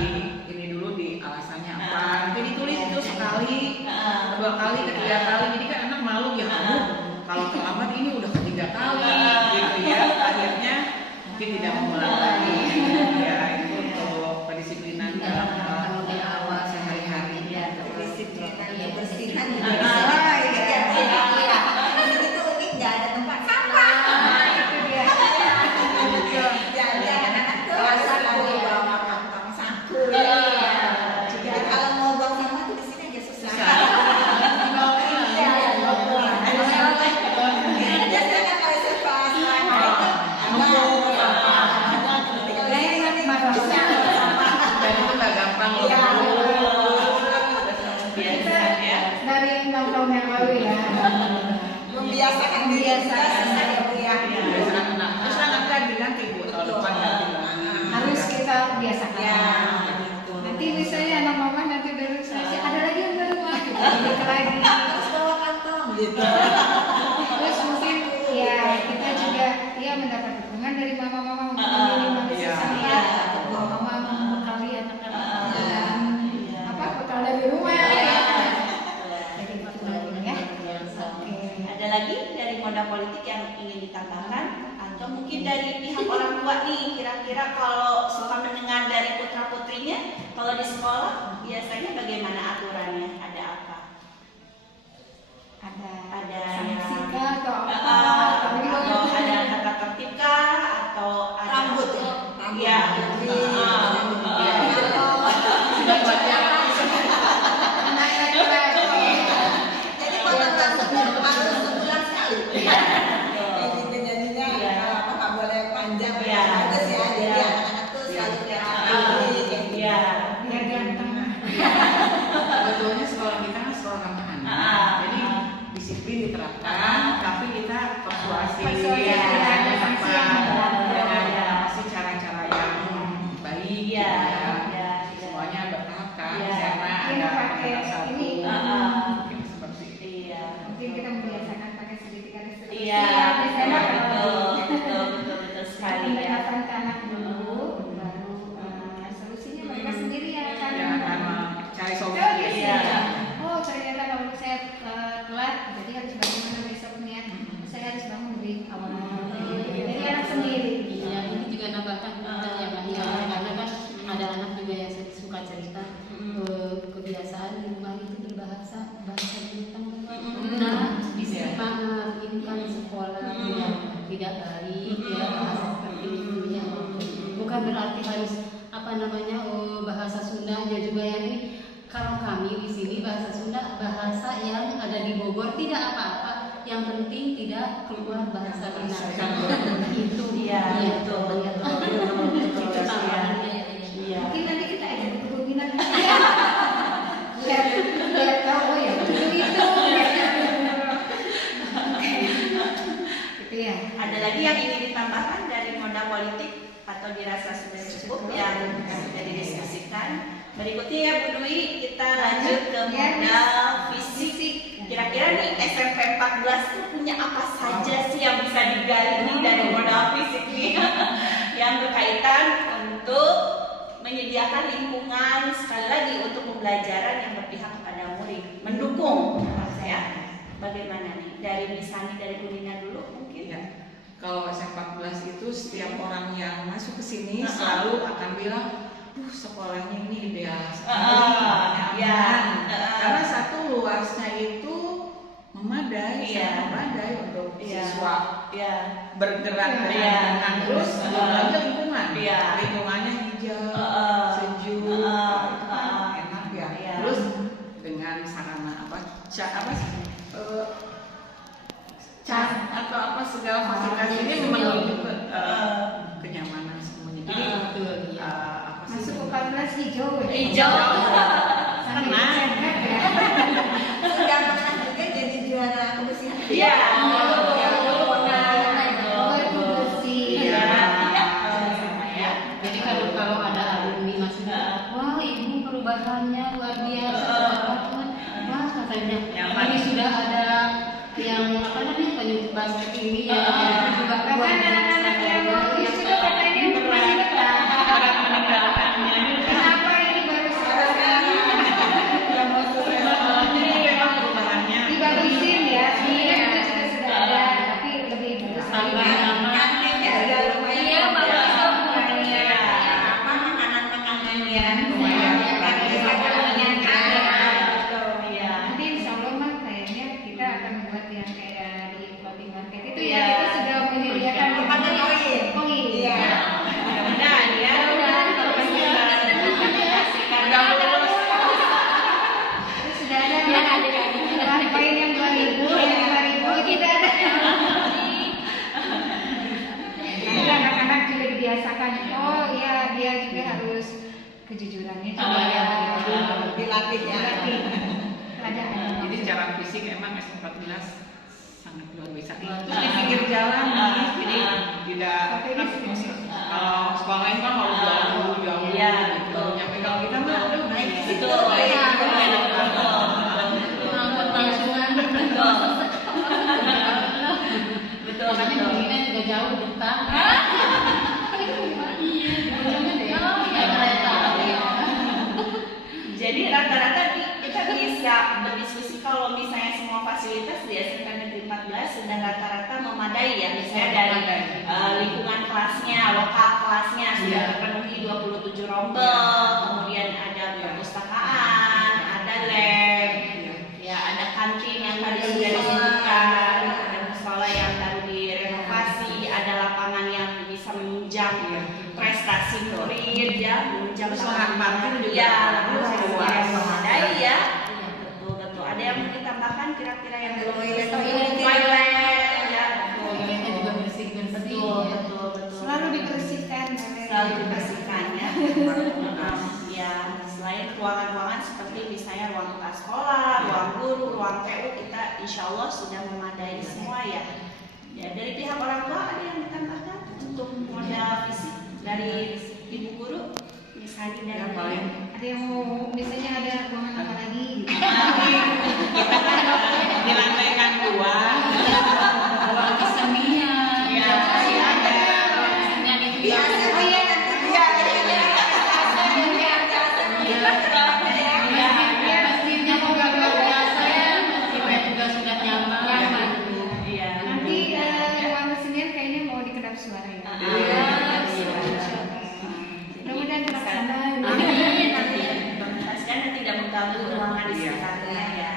ini dulu di alasannya apa. Nanti ditulis itu sekali, 2 kali, ketiga kali. Jadi kan anak malu ya. Kalau terlambat ini udah ketiga kali gitu ya. Akhirnya mungkin tidak mengulang lagi. Ya itu untuk pendisiplinan dalam awal sehari-hari. Disiplinan kebersihan juga bisa. Ini tuh unik, nggak ada tempat sampah. Jadi anak-anak tuh harus selalu bawa kantong saku. Jadi kalau mau buang sampah tuh di sini aja susah. Biasanya kan kalau sekolah Dan itu nggak gampang loh. Biasa ya. Dari 6 tahun yang lalu ya. membiasakan diri kita susah ya Bu ya. Terus anak kan diganti Bu tahun depan ganti lagi. Harus kita biasakan. Ya. Nanti misalnya anak mama nanti dari saya ada lagi yang baru mah kita balik lagi. Terus bawa kantong gitu. Terus mungkin ya kita juga ya mendapat dukungan dari mama-mama untuk meminimalisasi Iya. sampah. Mama membekali anak-anak dengan apa bekal dari rumah. lagi dari moda politik yang ingin ditambahkan? Atau mungkin dari pihak orang tua nih, kira-kira kalau suka mendengar dari putra-putrinya, kalau di sekolah biasanya bagaimana aturannya? Ada apa? Ada sanksi yang kah atau apa? atau ada tata tertib kah? Atau ada Rambut ya? Iya. Jadi potong rambutnya harus sebulan sekali. Kayak gitu jadinya apa nggak boleh panjang Iya. bagus ya. Jadi Iya. anak-anak tuh selalu kelihatan Iya. rapi kayak gitu. Iya. Biar ganteng. Sebetulnya sekolah kita kan sekolah ramah anak. Jadi disiplin diterapkan, tapi kita persuasi Persuasi, ya, ada sanksi yang berat. dengan masih cara-cara yang baik, Iya. ya. Iya. Semuanya bertahap kan, Iya. karena Mungkin ada pakai angka satu, ini. mungkin seperti itu. Iya. Mungkin kita membiasakan pakai sedikit ada sedikit. Iya, Biasanya betul sekali ya. pendekatan ke anak dulu, baru solusinya mereka sendiri yang akan Yang akan mencari solusi. Iya. Oh ternyata kalau saya telat, jadi harus bagaimana besoknya? Saya harus bangun lebih awal. Jadi anak sendiri. Iya, ini juga nambahkan tentang ya Mbak Nia, karena kan ada anak juga yang suka cerita kebiasaan di rumah itu berbahasa Jepang. Nah, disempatkan sekolah tidak baik ya bahasa seperti itu ya. Bukan berarti harus apa namanya bahasa Sunda aja juga ya ini. Kalau kami di sini bahasa Sunda bahasa yang ada di Bogor tidak apa-apa. Yang penting tidak keluar bahasa Minang. Itu Iya, betul. Itu tambahannya. Iya. Mungkin nanti kita ada kepemimpinan. Lihat tahu oh ya betul itu. Gitu ya. Ada lagi yang ingin ditambahkan dari moda politik atau dirasa sudah cukup yang sudah didiskusikan? Berikutnya ya Bu Dwi, kita lanjut ke modal fisik. Kira-kira nih SMP 14 itu punya apa saja sih yang bisa digali nih dari modal fisik nih yang berkaitan untuk menyediakan lingkungan sekali lagi untuk pembelajaran yang berpihak kepada murid, mendukung maksud saya. Bagaimana nih dari misalnya dari Bu Nina dulu mungkin? Ya. Kalau SMP 14 itu setiap orang yang masuk ke sini selalu akan bilang, sekolahnya ini ideal sekali, nyaman. Karena satu luasnya itu memadai, sangat memadai untuk siswa bergerak dengan terus belum lagi lingkungan, lingkungannya hijau, sejuk, enak ya. Terus dengan sarana cat atau apa segala fasilitas ini memenuhi kenyamanan semuanya. Jadi apa sih? Masuk ke 14 hijau. Hijau. Senang. Sudah pernah juga jadi juara kebersihan. Iya. Oh itu bersih. Jadi kalau ada alumni masuk, wah ini perubahannya luar biasa. Wah katanya, ini sudah ada yang apa namanya penyusup basket ini ya, juga Bahkan anak-anak yang bagus juga katanya masih betah. Kenapa ini baru sekarang? Dibagusin ya, sebenarnya itu sudah ada, tapi lebih bagus lagi. Kantinnya sudah lumayan. Iya, bagus. Apa makanan-makanan yang Nanti insya Allah mah kayaknya kita akan membuat yang kayak di clothing market itu ya, kita sudah menyediakan Tempatnya koin. koin. Iya. Mudah-mudahan ya. Terus sudah ada bahan koin yang 2.000, yang 5.000 kita ada. Jadi anak-anak juga dibiasakan, oh iya dia juga harus kejujurannya juga ya. Dilatih ya. Ada. Jadi secara fisik emang SMP 14 sangat luar biasa. Terus di pinggir jalan nih, jadi tidak kalau sekolah lain kan harus jauh Iya, gitu. betul. Nyampe kalau kita mah aduh naik ke situ. Betul. Betul. Makanya Budina juga jauh depan. Jadi rata-rata kita bisa berdiskusi kalau misalnya semua fasilitas di SMP Negeri 14 sudah rata-rata memadai ya, misalnya dari lingkungan kelasnya, lokal kelasnya sudah terpenuhi 27 rombel, kemudian ada perpustakaan, ada lab, ya ada kantin yang tadi sudah disebutkan, ada musola yang baru direnovasi, ada lapangan yang bisa menunjang prestasi murid ya, menunjang lapangan parkir juga ya, lapangan luas yang memadai ya. Betul. Ada yang mau ditambahkan kira-kira yang belum toilet ya, Toiletnya juga bersih-bersih. betul. Selalu dibersihkan. Selalu dibersihkan ya. Ya, selain ruangan-ruangan seperti misalnya ruang kelas sekolah, ruang guru, ruang PU, kita insya Allah sudah memadai semua ya. Ya, dari pihak orang tua ada yang ditambahkan untuk modal fisik dari ibu guru, misalnya dari yang paling Ada yang mau misalnya ada ruangan apa lagi? kita kan di lantai kan 2 Ruang kesenian. ya masih ada. Kesenian itu Biasa yang dia nanti masjidnya juga luar biasa ya. Masjidnya juga sudah nyaman. Iya. Nanti ruang kesenian kayaknya mau dikedap suara ya. Mudah-mudahan terlaksana. Pastikan tidak mengganggu ruangan di sekitarnya ya.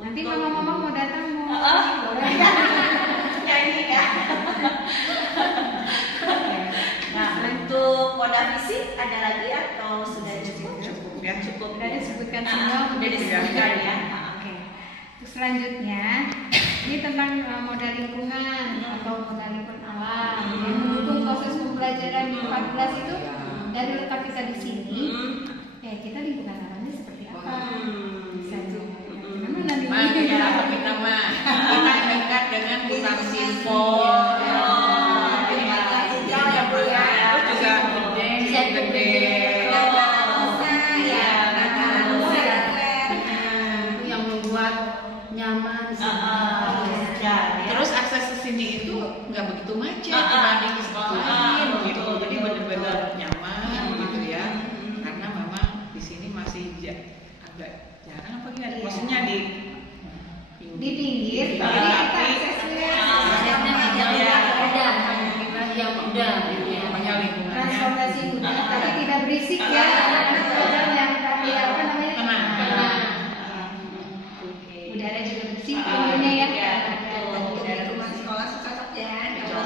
Nanti mama-mama mau datang mau. Nyanyi ya. Nah, untuk modal fisik ada lagi atau sudah cukup? Cukup ya. Cukup. Udah disebutkan semua. Udah disebutkan ya. Oke. Terus selanjutnya ini tentang modal lingkungan atau modal lingkungan alam yang mendukung proses pembelajaran di 14 itu dari letak kita di sini. Ya kita lingkungan alamnya seperti apa? Bisa tuh. Mana nih? Apa kita mah? Kita dekat dengan hutan Sinpo. Terus juga gede. Itu yang membuat nyaman. Terus akses ke sini itu nggak begitu macet dibanding di sekolah lain gitu. Jadi benar-benar nyaman gitu ya. Karena memang di sini masih agak jarang apa gimana? Maksudnya di Di pinggir. Jadi kita aksesnya Yang mudah. namanya lingkungannya. transportasi mudah, tapi tidak berisik ya. Jalan yang tadi apa namanya? Tenang. Udara juga bersih tentunya ya. Untuk lingkungan sekolah cocok ya. Betul.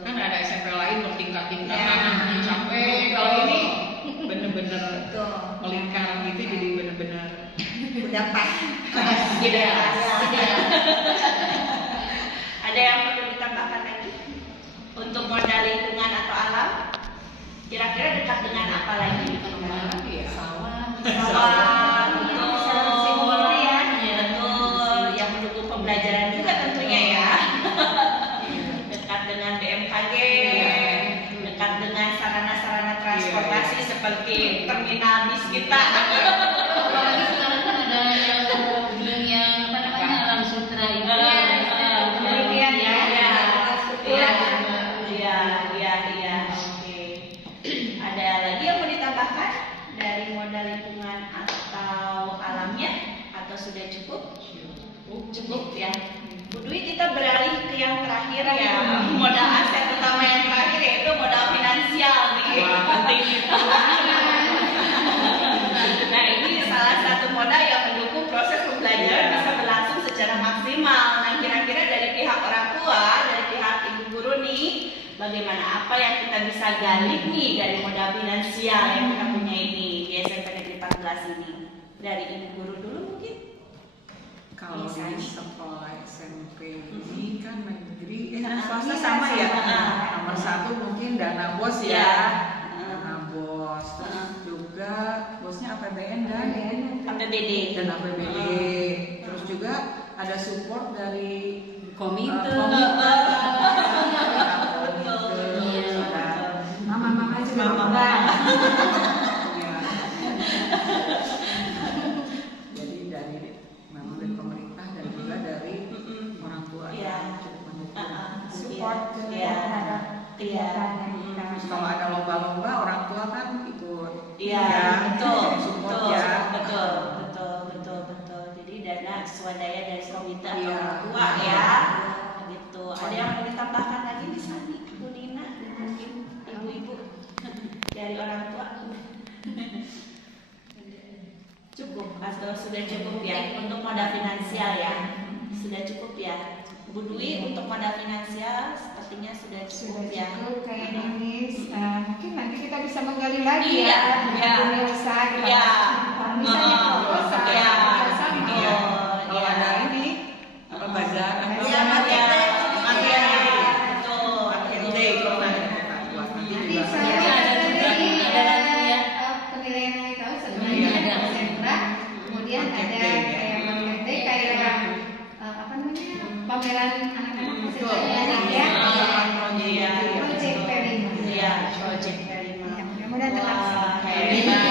Kan ada SMP lain bertingkat-tingkat tanahnya capek. Kalau ini bener-bener melingkar gitu, jadi bener-bener Udah pas. Ada yang perlu ditambahkan lagi untuk modal lingkungan atau alam? Kira-kira dekat dengan apa lagi? Sawah. Betul ya, betul. Yang mendukung pembelajaran juga tentunya ya. Dekat dengan BMKG, dekat dengan sarana-sarana transportasi seperti terminal bis kita. Apalagi sekarang kan ada yang apa namanya alam sutra itu. Penelitian ya. Iya. Oke. Ada lagi yang mau ditambahkan dari modal lingkungan atau alamnya atau sudah cukup? Cukup ya. Bu Dwi, kita beralih ke yang terakhir ya. Modal aset utama yang terakhir yaitu modal finansial nih. Penting itu. Nah, ini salah satu modal yang mendukung proses pembelajaran bisa berlangsung secara maksimal. Nah, kira-kira dari pihak orang tua, dari pihak ibu guru nih, bagaimana apa yang kita bisa gali nih dari modal finansial yang kita punya ini di SMP Negeri 14 ini? Dari ibu guru dulu mungkin? kalau Misalnya. di sekolah SMP ini kan negeri, Nah, swasta iya, sama ya. sama. Nomor satu mungkin dana bos Iya. ya, dana bos. Terus juga bosnya APBN dan APBD. APBD. Terus juga ada support dari Komite. Mama-mama juga berbang. Jadi dari memang dari pemerintah dan juga dari orang tua Iya. yang cukup mendukung. Support juga Iya. terhadap kegiatan yang kita Terus kalau ada lomba-lomba orang tua kan ikut. Iya, Ya, betul, support betul, ya. betul. Jadi dana swadaya dari komite atau Iya. orang tua ya. Gitu. Ada yang mau ditambahkan lagi di sana, Bu Nina dan mungkin ibu-ibu dari orang tua? Cukup atau sudah cukup ya untuk modal finansial ya? Sudah cukup ya? Bu Dwi untuk modal finansial sepertinya sudah cukup Sudah ya? cukup kayaknya Miss. Mungkin nanti kita bisa menggali lagi Iya, ya iya. dunia usaha kita. Iya. Misalnya proposal, Iya. jasa gitu ya. Kalau ada ini apa bazar atau Iya, market day. Market day. Betul. market day kalau ada buat nanti Nanti juga. saya Iya, ada juga. dari Ada lagi ya. penilaian yang tahu Iya, sebenarnya ada. ada sentra, kemudian Market ada day, ya. kayak market day, kayak apa namanya pameran anak-anak Betul. sejarah ya. Iya. Project Perima. Iya, Project Perima. Ya, mudah-mudahan Wah, terlaksana. hebat.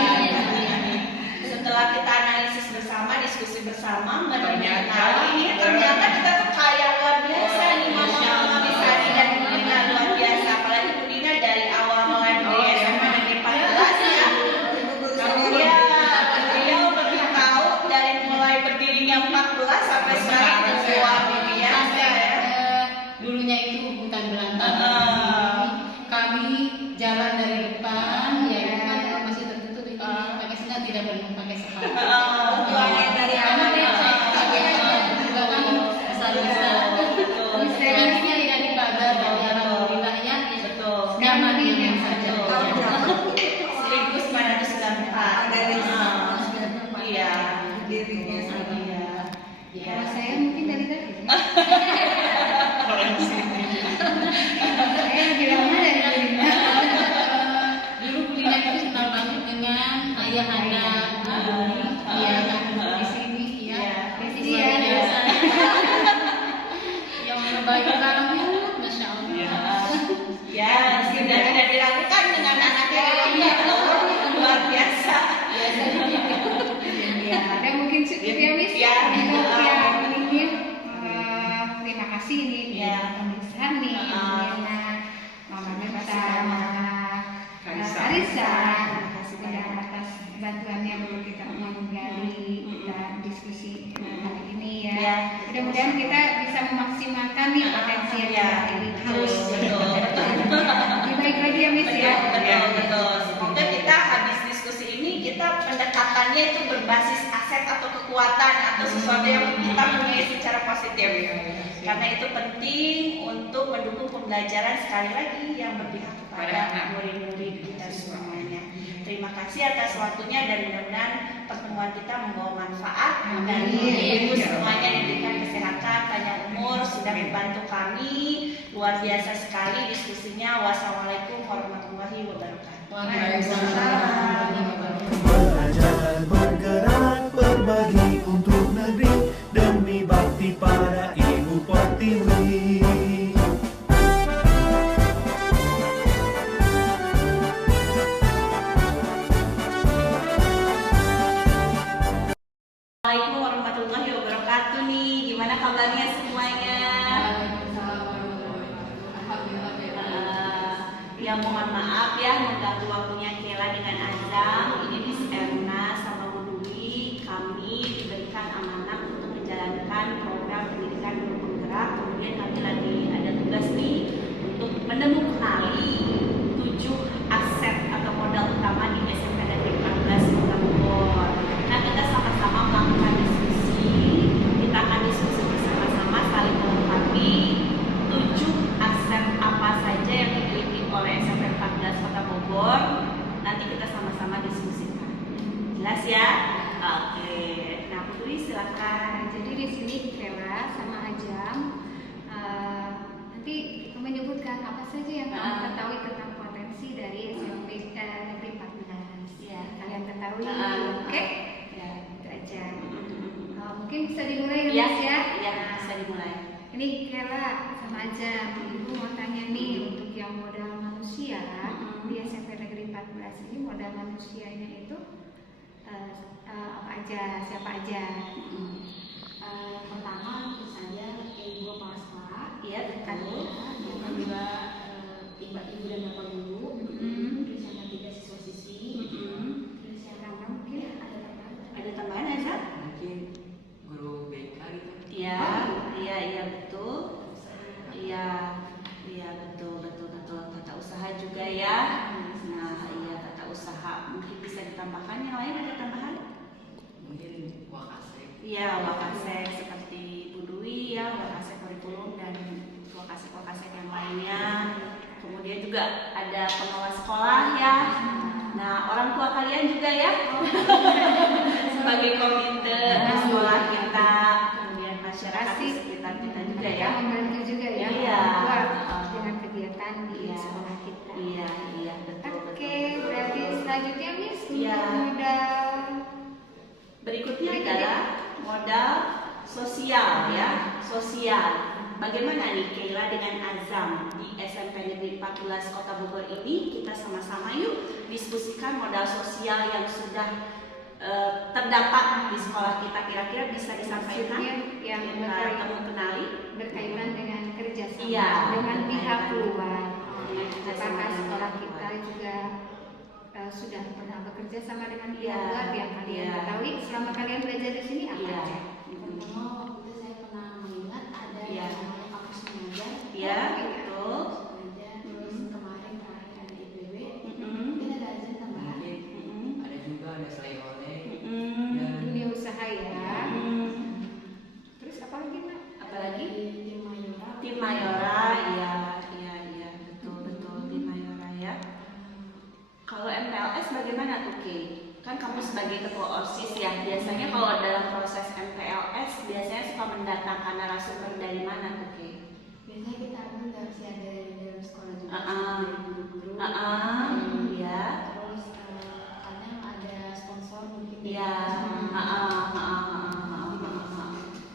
Setelah kita analisis bersama, diskusi bersama, Ternyata ternyata kita tuh kaya luar biasa nih Mama Misani dan Bu Dina luar biasa. Apalagi Bu Dina dari awal mulai dari SMA Negeri 14 ya. Iya, beliau lebih tahu dari mulai berdirinya 14 sampai sekarang luar biasa ya. Dulunya itu hutan belantara. Heeh. Kami jalan dari depan, ya itu kan masih tertutup ini pakai sendal, tidak perlu pakai sepatu. Perjuangan dari Karena awal. juga kan besar-besar. Misteriusnya tidak dipagar, tapi alhamdulillahnya Betul. nyaman nyaman saja. Tahun berapa? 1994. Dari Iya. dirinya Iya. Kalau saya mungkin dari tadi. Saya lebih lama dari Belinda. Dulu Kulina itu kenal banget dengan ayah anda, ya kan di sini ya, Di sini luar ya. biasa. Yang terbaik banget, masya Allah. Ya, sudah tidak dilakukan dengan anaknya yang luar biasa. Ya, dan mungkin cukup ya Miss Ya. untuk yang ini. Terima kasih nih Ya. pemeriksaan nih, Mama Neta, Mama Karissa. Karissa. Sudah atas bantuannya untuk kita menggali dan diskusi hari ini ya. Ya. Mudah-mudahan kita bisa memaksimalkan nih potensi yang Ya, kita miliki. harus betul. Lebih baik lagi ya Miss ya. Betul, betul. Semoga kita habis diskusi ini kita pendekatannya itu berbasis aset atau kekuatan atau sesuatu yang kita punya secara positif. Karena itu penting untuk mendukung pembelajaran sekali lagi yang berpihak kepada murid-murid kita semuanya. Terima kasih atas waktunya dan mudah-mudahan pertemuan kita membawa manfaat dan ibu semuanya diberikan kesehatan, panjang umur, sudah membantu kami luar biasa sekali diskusinya. Wassalamualaikum warahmatullahi wabarakatuh. Belajar bergerak berbagi untuk negeri demi bakti pada Ibu Pertiwi. Assalamualaikum warahmatullahi wabarakatuh nih. Gimana kabarnya semuanya? Ya mohon maaf ya mengganggu waktunya Kela dengan Azam. Ini Miss Erna sama Bu Dwi. Kami diberikan amanah untuk menjalankan program pendidikan guru penggerak. Kemudian kami lagi ada tugas nih untuk menemukan 7 aset atau modal utama di SMP Negeri 14 Kota Bogor. Nah, kita sama-sama melakukan diskusi. Kita akan diskusi bersama-sama saling melengkapi 7 aset apa saja yang dimiliki oleh SMP 14 Kota Bogor. Nanti kita sama-sama diskusikan. Jelas ya? Oke. Nah, Putri silakan. Jadi di sini Kela sama Ajam nanti menyebutkan apa saja yang kamu ketahui tentang potensi dari SMP Negeri 14. Ya. Kalian ketahui, Oke. oke? Ya. Itu aja. Mungkin bisa dimulai ya, Ya, Miss ya. ya, bisa dimulai. Ini Kela sama Ajam, Ibu mau tanya nih untuk yang modal manusia di SMP Negeri 14 ini modal manusianya itu apa aja, siapa aja? Pertama tentu saja ibu kepala sekolah, Iya, betul. yang kedua ibu dan bapak guru, terus yang ketiga siswa siswi, terus yang keempat mungkin ada tambahan. Ada tambahan Azam? Mungkin guru BK Iya, iya betul. Iya betul. Tata usaha juga ya. Nah, iya tata usaha. Mungkin bisa ditambahkan yang lain, ada tambahan? Mungkin wakasek. Iya, wakasek seperti Bu Dwi ya, wakasek kurikulum dan wakasek yang lainnya. Kemudian juga ada pengelola sekolah ya. Nah, orang tua kalian juga ya. Sebagai komite di sekolah kita, kemudian masyarakat di sekitar kita juga ya. Membantu juga ya. Iya. Dengan kegiatan di sekolah kita. Iya, betul. Oke, berarti selanjutnya Miss Iya. modal Berikutnya adalah modal sosial ya, sosial. Bagaimana nih Keila dengan Azam di SMP Negeri 14 Kota Bogor ini, kita sama-sama yuk diskusikan modal sosial yang sudah terdapat di sekolah kita, kira-kira bisa disampaikan yang kita kenali berkaitan dengan kerjasama Iya, dengan pihak berkaitan luar. dengan kerjasama Apakah dengan sekolah pihak kita luar. juga sudah pernah bekerja sama dengan pihak Iya, luar yang kalian iya. ketahui selama kalian belajar di sini apa Iya. aja? Pertama waktu itu saya pernah mengingat ada Iya. yang namanya kampus mengajar. Iya, betul. Mengajar, terus kemarin ada IPB. Mm-mm. Mungkin ada aja tambahan. Mm-mm. Ada juga ada selai oleh Mm-mm. dan Dunia usaha ya. Mm-mm. Terus apa lagi Mak? Apalagi Di Mayora. tim Mayora, iya, betul tim Mayora ya. Kalau MPLS bagaimana tuh Kay? Kan kamu sebagai ketua OSIS ya, biasanya kalau dalam proses MPLS biasanya suka mendatangkan narasumber dari mana tuh Kay? Biasanya kita akan dari dalam sekolah juga, Ah, dari guru-guru. ya, Terus kadang ada sponsor mungkin. ya,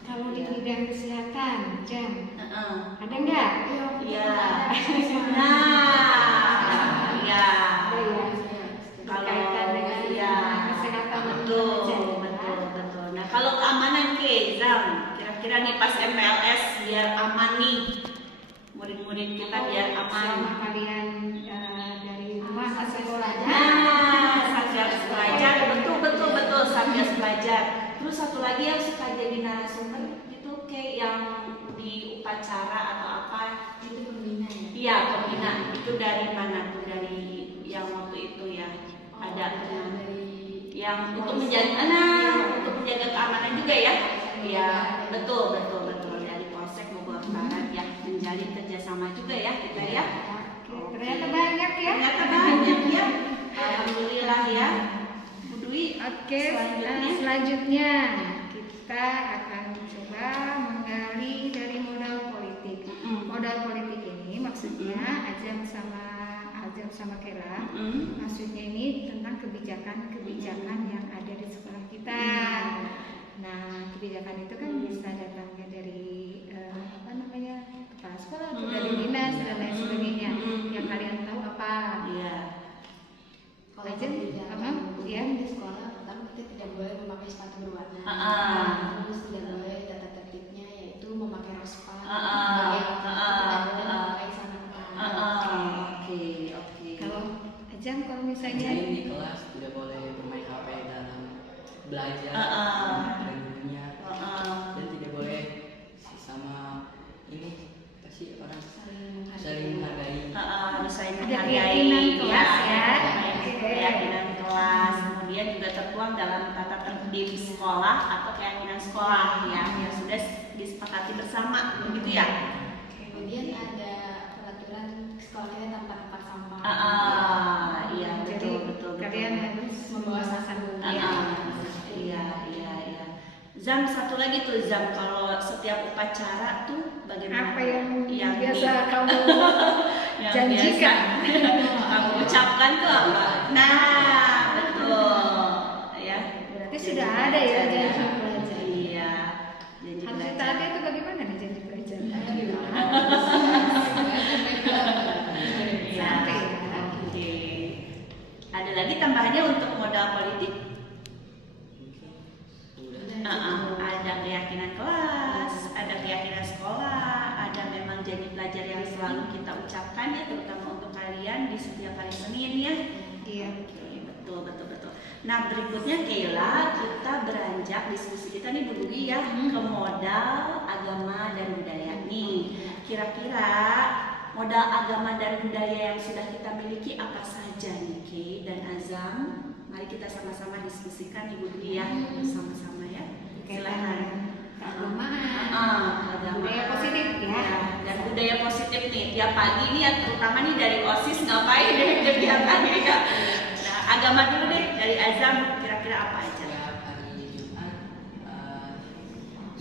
Kalau di bidang kesehatan, Jam, ada nggak? iya, nah, iya. Ada ya. Berkaitan dengan kesehatan betul. Nah, kalau keamanan Ke, Zam, kira-kira nih pas MPLS biar aman nih, murid-murid kita biar aman. Selama kalian dari rumah ke sekolah. Nah, satgas pelajar, betul satgas pelajar. Terus satu lagi yang suka jadi narasumber itu kayak yang di upacara atau apa? Itu pembina ya. Iya, pembina. Itu dari mana tuh? Dari yang waktu itu ya. Ada Dari yang untuk menjaga keamanan juga ya. Iya, betul dari Polsek Bogor Barat ya, menjalin kerjasama juga ya kita ya. Oke, ternyata banyak ya. Ternyata banyak ya. Alhamdulillah ya. Bu Dwi, Oke, selanjutnya. kita akan coba menggali dari modal politik. Modal politik ini maksudnya Azam sama Kela. Maksudnya ini tentang kebijakan yang ada di sekolah kita. Nah, kebijakan itu kan bisa datangnya dari kepala sekolah atau dari dinas dan lain sebagainya. Yang kalian tahu apa? Iya. Kalau Aja, kebijakan ya. di sekolah, pertama kita tidak boleh memakai sepatu berwarna. Terus tidak boleh tata tertibnya yaitu memakai rospan. Tidak boleh memakai sarung. Oke. Kalau Ajam, kalau jadi misalnya di kelas tidak boleh bermain HP dalam belajar dan gurunya dan tidak boleh sama ini kasih orang saling menghargai. Harus saling Ada menghargai keyakinan kelas ya. keyakinan kelas, kemudian juga tertuang dalam tata tertib sekolah atau keyakinan sekolah yang sudah disepakati bersama, begitu ya. Kemudian ada peraturan sekolah kita tempat sampah. Iya jadi betul. kalian harus Membawa sasan. Iya. Zam, satu lagi tuh Zam, kalau setiap upacara tuh bagaimana? apa yang biasa di- kamu yang janjikan? biasa kamu ucapkan tuh apa? Nah, betul. Ya. Berarti sudah ada ya janji pelajar. Iya. Janji Harus pelajar. ditaati itu bagaimana nih janji pelajar? Iya. Santai ya. Oke. Ada lagi tambahannya untuk modal politik? Ada keyakinan kelas, ada keyakinan sekolah, ada memang janji pelajar yang selalu kita ucapkan ya, terutama untuk kalian di setiap hari Senin ya. Iya. Oke, betul. Nah berikutnya Keila, kita beranjak diskusi kita nih Bu Dugi ya ke modal agama dan budaya nih. Kira-kira modal agama dan budaya yang sudah kita miliki apa saja nih Kay dan Azam? Mari kita sama-sama diskusikan nih Bu Dugi ya bersama-sama ya. Silakan. Keagamaan, budaya positif ya. Dan budaya positif nih tiap pagi nih ya, terutama nih dari OSIS ngapain deh kegiatannya ya. Nah agama dulu deh dari Azam, kira-kira apa aja? Setiap hari Jumat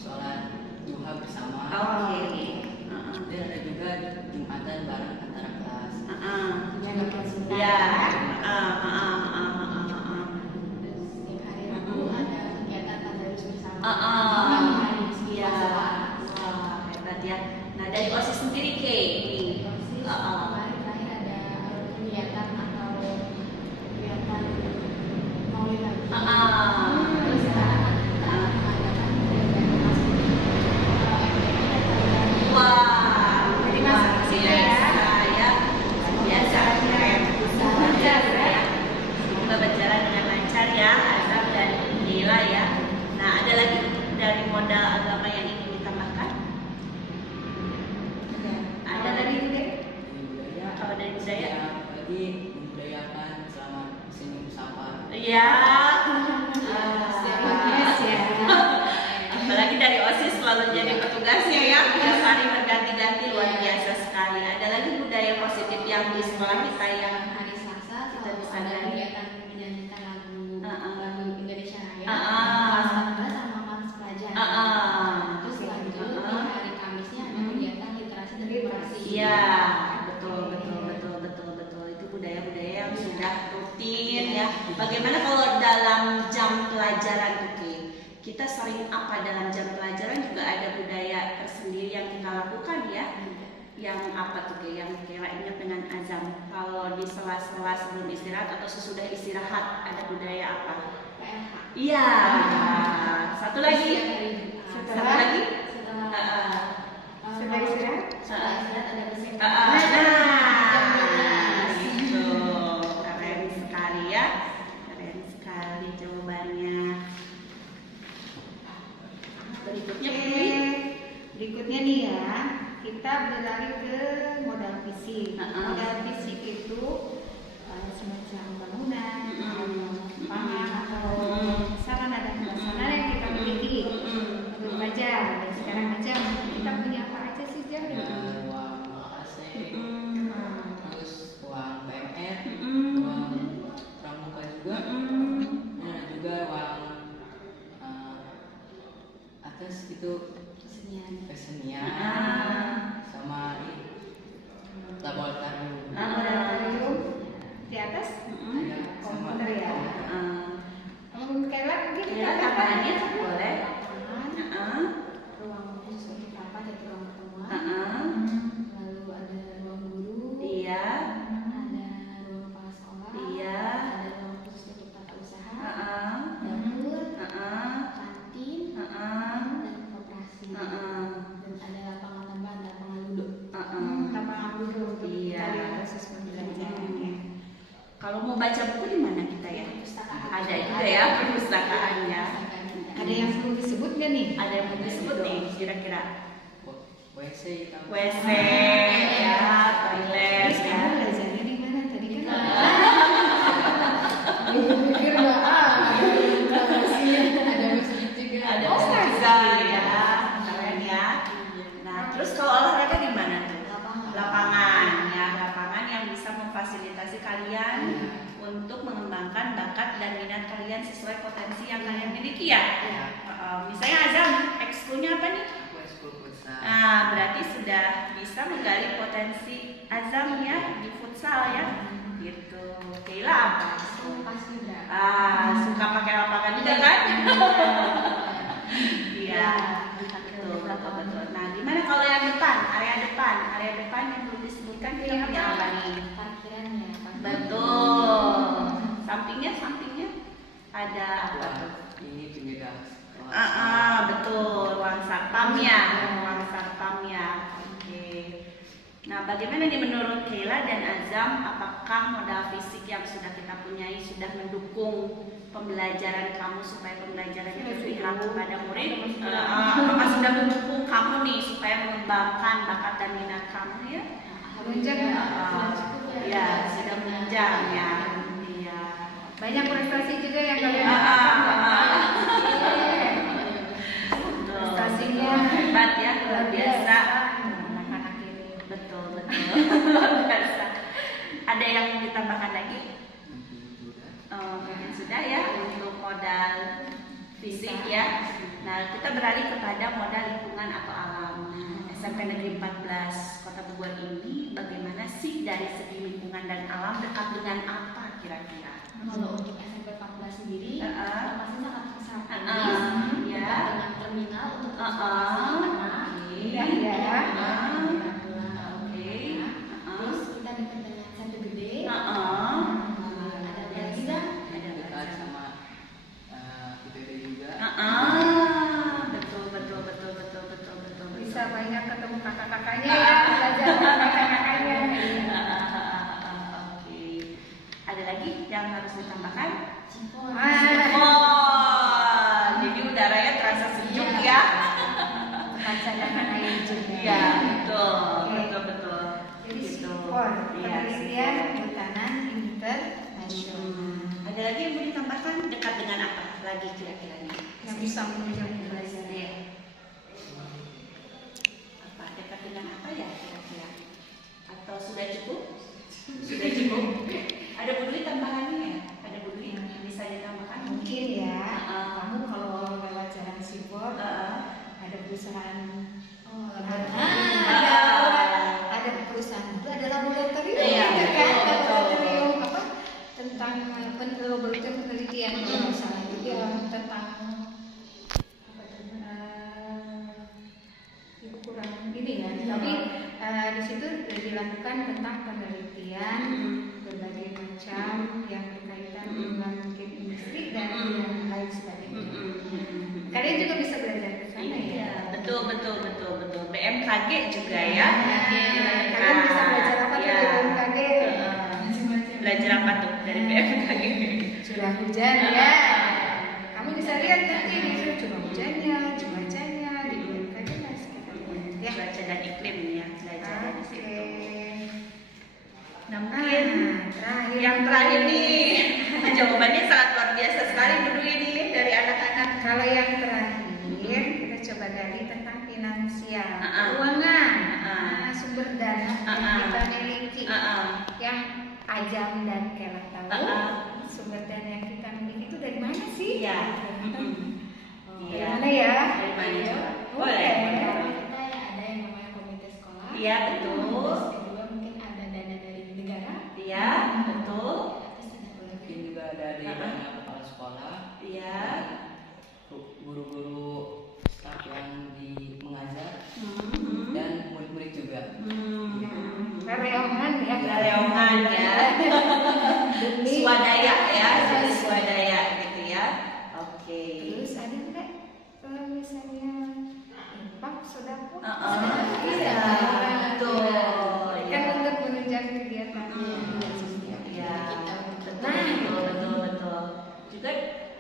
sholat duha bersama. Oke. Dan ada juga Jumatan bareng antara kelas. Ya. Setiap hari Rabu ada kegiatan tadarus bersama. Iya. Wah, hebat ya. Nah, dari OSIS sendiri Kay. Kemarin terakhir ada kegiatan atau kegiatan maulid lagi. Terus sekarang kita mengadakan Wah, jadi masuk ke sini ya. Saya biasa keren. Lancar ya. Semoga berjalan dengan lancar ya, Azam dan Keila ya. Nah, ada lagi dari modal agama yang ingin ditambahkan? Ada dari budaya? Budaya. Kalau dari budaya? Setiap pagi membudayakan selamat senyum sapa. Iya. Yes ya. Apalagi dari OSIS selalu jadi petugasnya ya. Tiap hari berganti-ganti luar biasa sekali. Ada lagi budaya positif yang di sekolah kita yang Hari Selasa Kita bisa ada nyanyi. kegiatan menyanyikan lagu Indonesia Raya. Ah. Kelas 14 sama kelas pelajar. Terus setelah itu di hari Kamisnya ada kegiatan literasi dan literasi. Iya, betul. Itu budaya-budaya yang sudah rutin ya. Bagaimana kalau dalam jam pelajaran tuh Ki? Kita sering apa dalam jam pelajaran juga ada budaya tersendiri yang kita lakukan ya. Yang apa tuh Ki? Yang kira ingat dengan Azam. Kalau di sela-sela sebelum istirahat atau sesudah istirahat ada budaya apa? PMH. Iya. Satu lagi. Satu lagi. Setelah istirahat ada bersih. Gitu. Keren sekali ya. Keren sekali jawabannya. Berikutnya Bu Dwi. Berikutnya nih ya, kita beralih ke modal fisik. Heeh. Modal fisik itu semacam bangunan, pangan atau sarana dan prasarana yang kita miliki. Menurut aja, dan sekarang aja kita punya apa aja sih Jam? Ada uang AC, terus uang PMR, uang pramuka juga, dan ada juga uang atas itu kesenian, sama ini laboratorium. Laboratorium di atas Ada sama komputer ya. Kayak mungkin Ya, tambahannya boleh. lapangan, ruang khusus untuk rapat dan ruang pertemuan. Lalu ada ruang guru. Iya. Ada ruang kepala sekolah. Iya. Ada ruang khusus untuk tata usaha. Heeh. Dapur, Heeh. kantin, Heeh. dan koperasi. Heeh. Dan ada lapangan tambahan, lapangan ludo. Heeh. Lapangan ludo untuk Iya. tadi proses pembelajarannya. Kalau mau baca buku di mana kita ya? Perpustakaan. Ada juga ya perpustakaannya. Ada yang perlu disebut nggak nih? Ada yang mau disebut nih kira-kira? WC kita. WC ya, toilet Terus ya. kamu belajarnya di mana tadi kan? Mikir nggak ada masjid juga. Ada juga ya, keren ya. Nah, terus kalau olahraga di mana tuh? Lapangan ya, lapangan yang bisa memfasilitasi kalian untuk mengembangkan bakat dan minat kalian sesuai potensi yang kalian miliki ya. Misalnya Azam, ekskulnya apa nih? Aku ekskul futsal. Nah, berarti sudah bisa menggali potensi Azam ya di futsal ya. Gitu. Keila apa? Pasti udah. Suka pakai lapangan juga kan? Iya. Betul. Nah, gimana kalau yang depan, area depan yang belum disebutkan kita punya apa nih? Parkirannya. Betul. Sampingnya ada apa tuh? Ini penjaga. Betul, ruang satpam ya. Oke. Nah, bagaimana nih menurut Keila dan Azam, apakah modal fisik yang sudah kita punyai sudah mendukung pembelajaran kamu supaya pembelajarannya berpihak kepada murid? Apakah sudah mendukung kamu nih supaya mengembangkan bakat dan minat kamu ya? Menunjang Ya, sudah menunjang ya. Iya. banyak prestasi juga yang kalian prestasinya hebat ya, luar biasa. anak-anak ini. Betul, luar biasa. Ada yang mau ditambahkan lagi? Mungkin sudah ya untuk modal fisik ya. Nah, kita beralih kepada modal lingkungan atau alam. SMP Negeri 14 Kota Bogor ini bagaimana sih dari segi lingkungan dan alam, dekat dengan apa kira-kira? Kalau untuk SMP 14 sendiri, lokasinya sangat Ya. dekat dengan terminal untuk transportasi anak. Iya, ya. Oke. Terus kita dekat dengan Sate Gede. Ada lagi kan? dekat sama IPB juga. Betul. Bisa banyak ketemu kakak-kakaknya ya, belajar sama kakak-kakaknya. Oke. Ada lagi yang harus ditambahkan? Sipon. Jadi udaranya terasa sejuk ya. Tempat cadangan air juga. Iya, betul. Jadi Gitu. SIPON, Iya, penelitian SIPON. Kehutanan Internasional. Ada lagi yang mau ditambahkan, dekat dengan apa lagi kira-kiranya? Yang bisa menunjang pembelajaran. Iya. Apa dekat dengan apa ya kira-kira? Atau sudah cukup? Sudah cukup? Ada Bu Dwi tambahannya ya? Ada Bu Dwi yang bisa ditambahkan? Mungkin ya, kamu kalau lewat jalan SIPON ada perusahaan ada perusahaan itu ada laboratorium Iya, gitu kan, betul. laboratorium apa tentang laboratorium penelitian kalau nggak salah itu ya tentang apa tuh, itu kurang ini ya, tapi di situ dilakukan tentang penelitian berbagai macam yang berkaitan dengan mungkin industri dan yang lain sebagainya. Kalian juga bisa belajar ke sana ya. Iya, betul. BMKG juga ya. Kalian bisa belajar apa tuh Iya. dari BMKG? Belajar apa tuh dari BMKG? Curah hujan ya. Kamu bisa lihat nanti itu curah hujannya, cuacanya di BMKG lah sekitarnya. Ya. Cuaca dan iklim ya, belajar dari situ. Oke. Nah, mungkin Terakhir. yang terakhir nih, jawabannya sangat luar biasa sekali Bu Dwi ini dari anak-anak. Kalau yang terakhir kita coba gali tentang finansial, keuangan, sumber dana yang kita miliki, yang Ajam dan Kela tahu. Sumber dana yang kita miliki itu dari mana sih? Iya. Dari mana ya? Dari mana coba? Boleh. Kita ada yang namanya komite sekolah. Iya, betul. Terus kedua mungkin ada dana dari negara. Iya, betul. Terus tidak boleh. Mungkin juga ada dari banyak kepala sekolah, Iya. guru-guru staf yang mengajar dan murid-murid juga. Reongan ya. Reongan ya. Demi Swadaya ya, jadi swadaya gitu ya. Oke. Terus ada nggak kalau misalnya infak sodako? Iya, betul. Kan untuk menunjang kegiatan. Iya, betul. Juga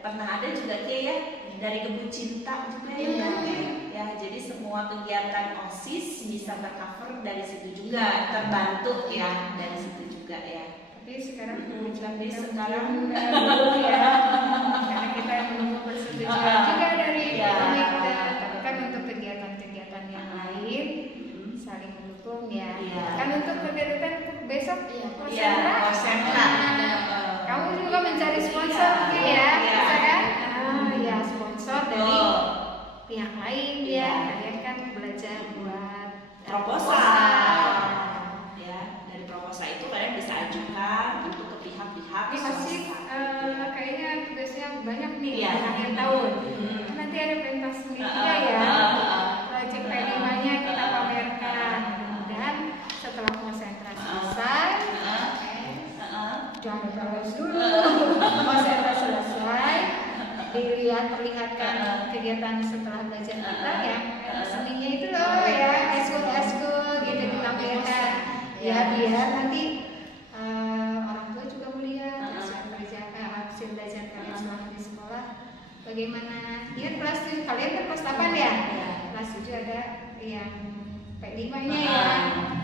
pernah ada juga Ki ya dari Kebun Cinta juga ya Ki. Ya, jadi semua kegiatan OSIS bisa tercover dari situ juga, terbantu ya dari situ juga ya. Tapi sekarang kebetulan Tapi kita sekarang belum ya, karena kita belum persetujuan juga dari Iya. Komite. Tapi kan untuk kegiatan-kegiatan yang lain saling mendukung ya. Iya. Kan untuk kegiatan besok Iya, konsentrasi. konsentra. Kamu juga mencari sponsor mungkin ya, Iya. bisa kan? Ya sponsor dari Betul. pihak lain Iya. ya. Kalian kan belajar buat Proposal. Ya, dari proposal itu kalian bisa ajukan untuk ke pihak-pihak Ini pasti swasta. kayaknya tugasnya banyak nih Iya. di akhir tahun. Kan nanti ada pentas seni juga ya. Proyek P5-nya kita pamerkan. Mudah-mudahan setelah konsentrasi selesai, jangan terus dulu. Konsentrasi selesai, perlihatkan kegiatan setelah belajar kita yang seninya itu loh ya, eskul gitu ditampilkan. Ya biar nanti orang tua juga melihat hasil belajar kalian selama bagaimana ya kelas 7, kalian kan kelas 8 ya? Kelas 7 ada yang P5-nya ya,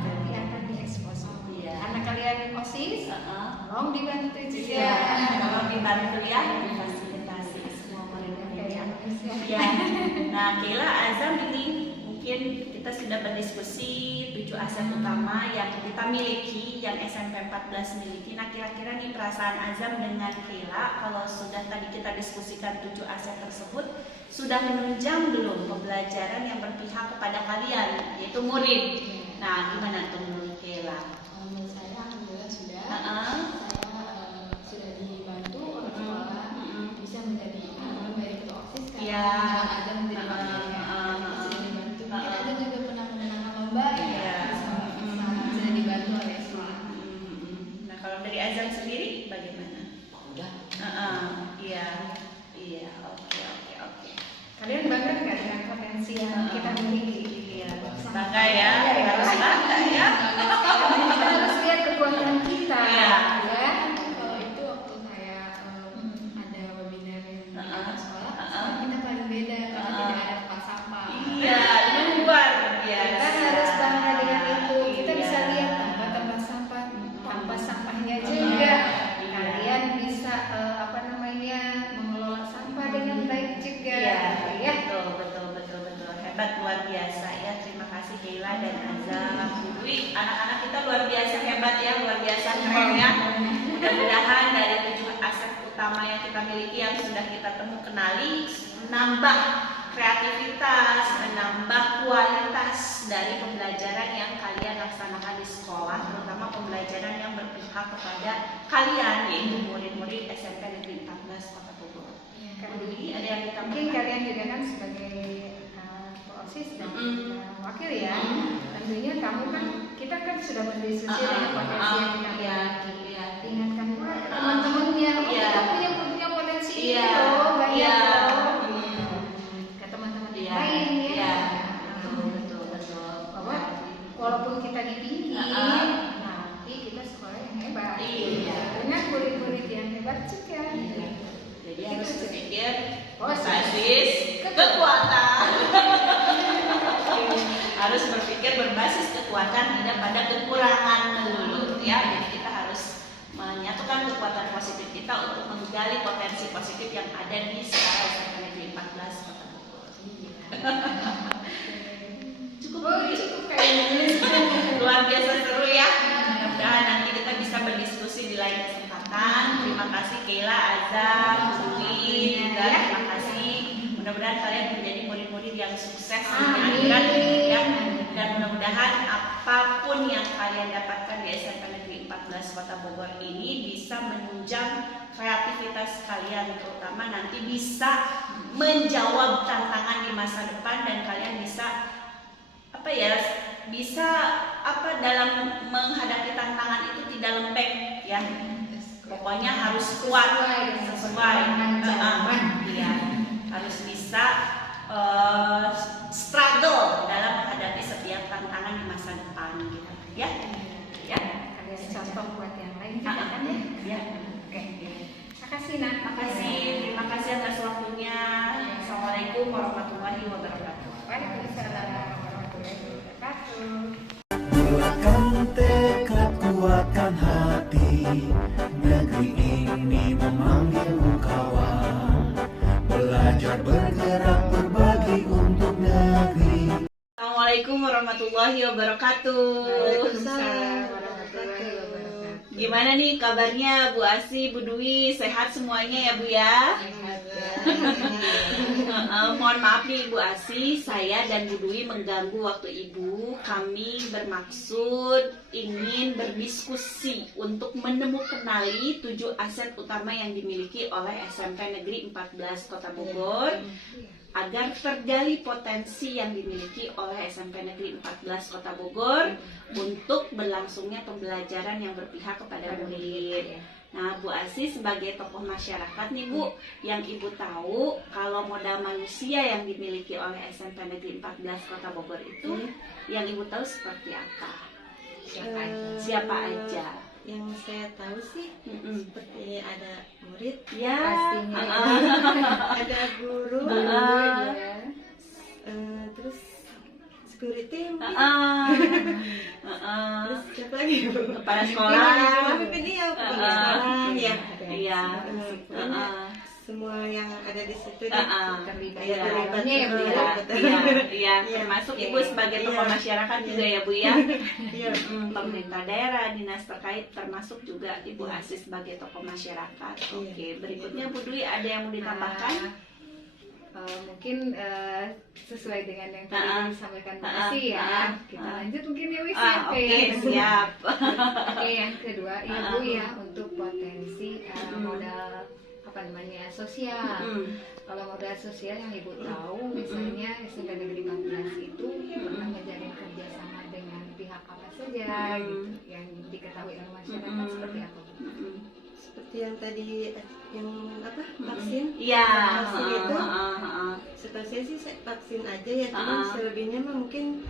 nanti akan diekspos. Anak kalian OSIS, tolong dibantu juga. Tolong dibantu ya, difasilitasi semua murid-murid ya. Nah, Keila, Azam, ini mungkin kita sudah berdiskusi 7 aset utama yang kita miliki, yang SMP 14 miliki. Nah, kira-kira nih perasaan Azam dengan Keila, kalau sudah tadi kita diskusikan 7 aset tersebut, sudah menunjang belum pembelajaran yang berpihak kepada kalian, yaitu murid? Nah, gimana tuh menurut Keila? Menurut saya alhamdulillah sudah. Saya sudah dibantu oleh sekolah bisa menjadi dari ketua OSIS karena ada menjadi sudah dibantu. Mungkin ada juga pernah memenangkan lomba sudah dibantu oleh sekolah. Nah, kalau dari Azam sendiri bagaimana? Udah. Iya, oke. Kalian bangga nggak dengan potensi yang kita miliki? Bangga ya, harus bangga ya. Kita harus lihat kekuatan kita, ya. Kalau itu waktu saya ada webinar di sekolah, kita paling beda karena tidak ada tempat sampah. Iya, luar biasa. Kita harus bangga dengan itu. Kita bisa lihat tanpa tempat sampah, tanpa sampahnya juga. Kalian bisa mengelola sampah dengan baik juga. Ya, betul. Hebat, luar biasa ya. Terima kasih Keila dan Azam. Dwi, anak-anak kita luar biasa hebat ya, luar biasa keren ya. Mudah-mudahan dari 7 aset utama yang kita miliki yang sudah kita kenali, menambah kreativitas, menambah kualitas dari pembelajaran yang kalian laksanakan di sekolah, terutama pembelajaran yang berpihak kepada kalian, yaitu murid-murid SMP Negeri 14 Kota Bogor. Dwi, ada yang kita Mungkin kalian juga kan sebagai OSIS dan wakil ya. Tentunya kamu kan, kita kan sudah berdiskusi dengan potensi yang kita miliki. Ingatkan pula ke teman-temannya, kita punya potensi ini loh, banyak loh. Ke teman-teman yang lain ya. Betul. Bahwa walaupun kita di pinggir, nanti kita sekolah yang hebat. Dengan murid-murid yang hebat juga. Jadi harus berpikir berbasis kekuatan. Harus berpikir berbasis kekuatan, tidak pada kekurangan melulu ya. Jadi kita harus menyatukan kekuatan positif kita untuk menggali potensi positif yang ada di sekolah SMP Negeri 14 Kota Bogor. Cukup kayaknya. Luar biasa seru ya. Mudah-mudahan nanti kita bisa berdiskusi di lain kesempatan. Terima kasih Keila, Azam, Dwi, dan terima kasih. Mudah-mudahan kalian menjadi murid-murid yang sukses ya. Dan mudah-mudahan apapun yang kalian dapatkan di SMP Negeri 14 Kota Bogor ini bisa menunjang kreativitas kalian, terutama nanti bisa menjawab tantangan di masa depan dan kalian bisa dalam menghadapi tantangan itu tidak lembek ya. Pokoknya harus kuat sesuai ya. Harus bisa struggle dalam menghadapi setiap tantangan di masa depan gitu ya. Kalian contoh buat yang lain juga kan ya. Oke. Makasih Nak. Terima kasih atas waktunya. Assalamualaikum warahmatullahi wabarakatuh. Waalaikumsalam warahmatullahi wabarakatuh. Bulatkan tekad, kuatkan hati, negeri ini memanggilmu kawan. Belajar, bergerak, berbagi untuk negeri. Assalamualaikum warahmatullahi wabarakatuh. Waalaikumsalam warahmatullahi wabarakatuh. Gimana nih kabarnya Bu Asi, Bu Dwi, sehat semuanya ya Bu ya? Mohon maaf nih Bu Asi, saya dan Bu Dwi mengganggu waktu Ibu. Kami bermaksud ingin berdiskusi untuk menemukanali 7 aset utama yang dimiliki oleh SMP Negeri 14 Kota Bogor agar tergali potensi yang dimiliki oleh SMP Negeri 14 Kota Bogor untuk berlangsungnya pembelajaran yang berpihak kepada murid. Nah, Bu Asi sebagai tokoh masyarakat nih Bu, yang Ibu tahu kalau modal manusia yang dimiliki oleh SMP Negeri 14 Kota Bogor itu yang Ibu tahu seperti apa? Siapa aja? Yang saya tahu sih seperti ada murid, Ya. Pastinya. ada guru, Ya. terus security mungkin. Heeh. Terus siapa lagi? Kepala sekolah. Pemimpin dia, kepala sekolah ya. Iya. Pokoknya semua yang ada di situ deh. Terlibat Iya. di dalamnya ya Bu ya. Iya, termasuk Ibu sebagai tokoh masyarakat juga ya Bu ya. Iya. Pemerintah daerah, dinas terkait, termasuk juga Ibu Asis sebagai tokoh masyarakat. Oke, berikutnya Bu Dwi ada yang mau ditambahkan? Mungkin sesuai dengan yang tadi disampaikan Bu Asi ya. Kita lanjut mungkin ya Wis ya. Oke, siap. Oke, yang kedua ya Bu ya, untuk potensi modal apa namanya sosial. Kalau modal sosial yang Ibu tahu, misalnya SMP Negeri 14 itu pernah menjalin kerjasama dengan pihak apa saja gitu, yang diketahui oleh masyarakat seperti apa Bu? Seperti yang tadi yang apa vaksin? Iya. Vaksin itu. Setahu saya sih vaksin aja ya, cuman selebihnya mah mungkin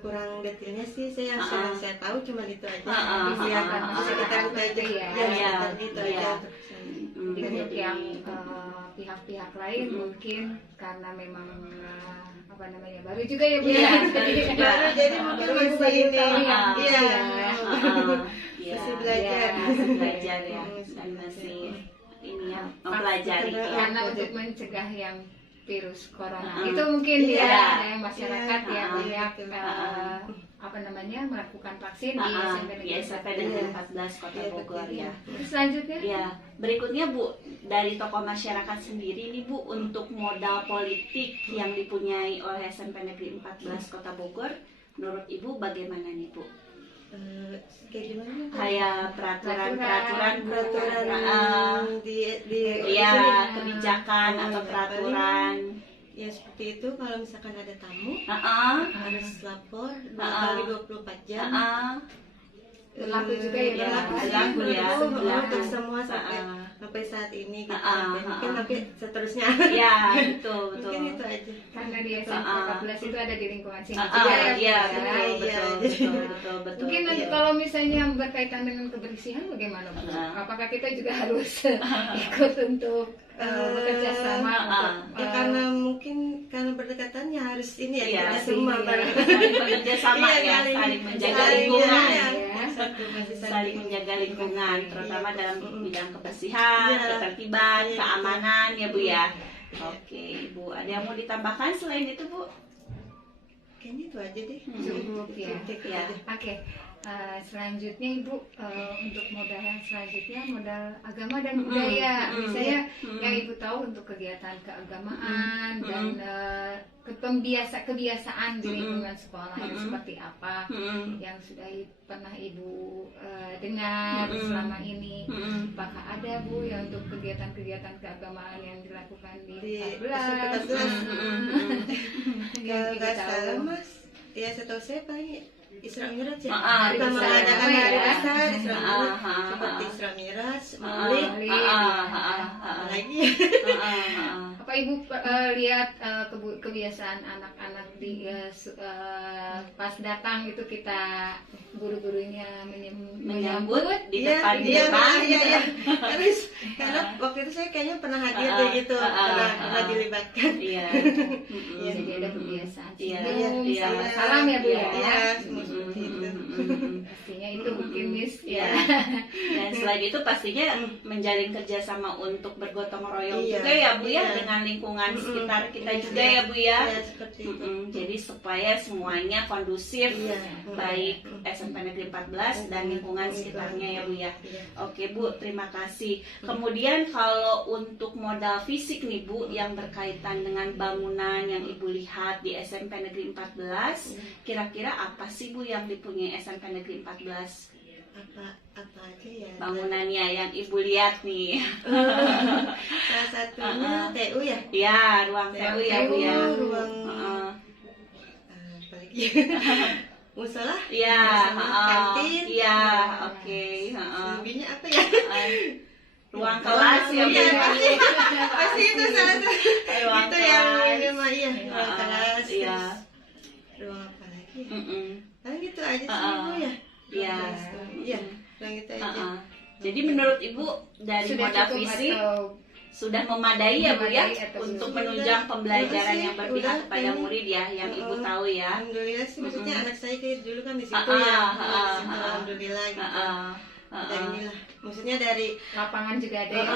kurang detailnya sih. Saya yang saya tahu cuma itu aja. Bisa kita buka aja ya. Itu aja. Untuk yang pihak-pihak lain mungkin karena memang apa namanya baru juga ya Bu ya. Jadi mungkin masih ini masih belajar. Belajar ya, dan masih ini ya mempelajari. Karena untuk mencegah yang virus corona itu mungkin ya masyarakat yang banyak apa namanya melakukan vaksin di SMP Negeri 14 Kota Bogor ya. Selanjutnya ya, berikutnya Bu, dari tokoh masyarakat sendiri nih Bu, untuk modal politik yang dipunyai oleh SMP Negeri 14 Kota Bogor, menurut Ibu bagaimana nih Bu? Kayak gimana? Kayak peraturan di kebijakan atau peraturan. Ya seperti itu, kalau misalkan ada tamu harus lapor 2 kali 24 jam. berlaku juga ya berlaku ya untuk semua sampai saat ini gitu. Mungkin nanti seterusnya ya betul mungkin itu aja karena di SMP 14 itu ada di lingkungan sini iya betul mungkin kalau misalnya berkaitan dengan kebersihan bagaimana Bu? Apakah kita juga harus ikut untuk bekerja sama ya karena mungkin karena berdekatannya harus ini ya kita semua saling bekerja sama ya saling menjaga lingkungan saling menjaga lingkungan terutama dalam bidang kebersihan, ketertiban, keamanan ya Bu ya. Oke Bu, ada yang mau ditambahkan selain itu Bu? Kayaknya itu aja deh. Cukup ya. Oke. Selanjutnya Ibu untuk modal yang selanjutnya modal agama dan budaya. Misalnya yang Ibu tahu untuk kegiatan keagamaan dan kebiasaan di lingkungan sekolah yang seperti apa yang sudah pernah Ibu dengar selama ini. Apakah ada Bu yang untuk kegiatan-kegiatan keagamaan yang dilakukan di 14? Nggak salah Mas. Ya setahu saya paling Isra Miraj ya. Kita mengadakan hari besar Isra Miraj seperti Isra Miraj, Maulid, lagi. Apa Ibu lihat kebiasaan anak-anak di pas datang itu kita guru-gurunya menyambut di depan gerbang. Iya. Karena waktu itu saya kayaknya pernah hadir kayak gitu, pernah dilibatkan. Iya. Jadi ada kebiasaan salam ya Bu ya. Pastinya itu mungkin Miss ya. Dan selain itu pastinya menjalin kerjasama untuk bergotong royong juga ya Bu ya dengan lingkungan sekitar kita juga ya Bu ya. Jadi supaya semuanya kondusif baik SMP Negeri 14 dan lingkungan sekitarnya ya Bu ya. Oke Bu, terima kasih. Kemudian kalau untuk modal fisik nih Bu yang berkaitan dengan bangunan yang Ibu lihat di SMP Negeri 14, kira-kira apa sih Bu yang dipunyai SMP Negeri 14? Apa aja ya bangunannya yang Ibu lihat nih? Salah satunya TU ya? Ya, ruang TU ya Bu ya. Ruang apalagi? Musola? Iya, kantin? Iya, oke. Selebihnya apa ya? Ruang kelas ya Bu. Pasti itu salah satu. Itu yang memang iya, ruang kelas. Iya. Ruang apa lagi? Gitu aja sih Bu ya. Iya. kurang itu aja. Jadi menurut Ibu dari Sudah modal cukup fisik atau sudah memadai ya Bu ya memadai atau untuk belum? menunjang pembelajaran Udah yang sih, berpihak udah, kepada ini. murid ya yang Ibu tahu ya. Alhamdulillah sih, maksudnya anak saya kayak dulu kan di situ Ah, ya. ah, Di ah, situ, ah, alhamdulillah gitu. Heeh. Dari inilah, maksudnya dari lapangan juga ada yang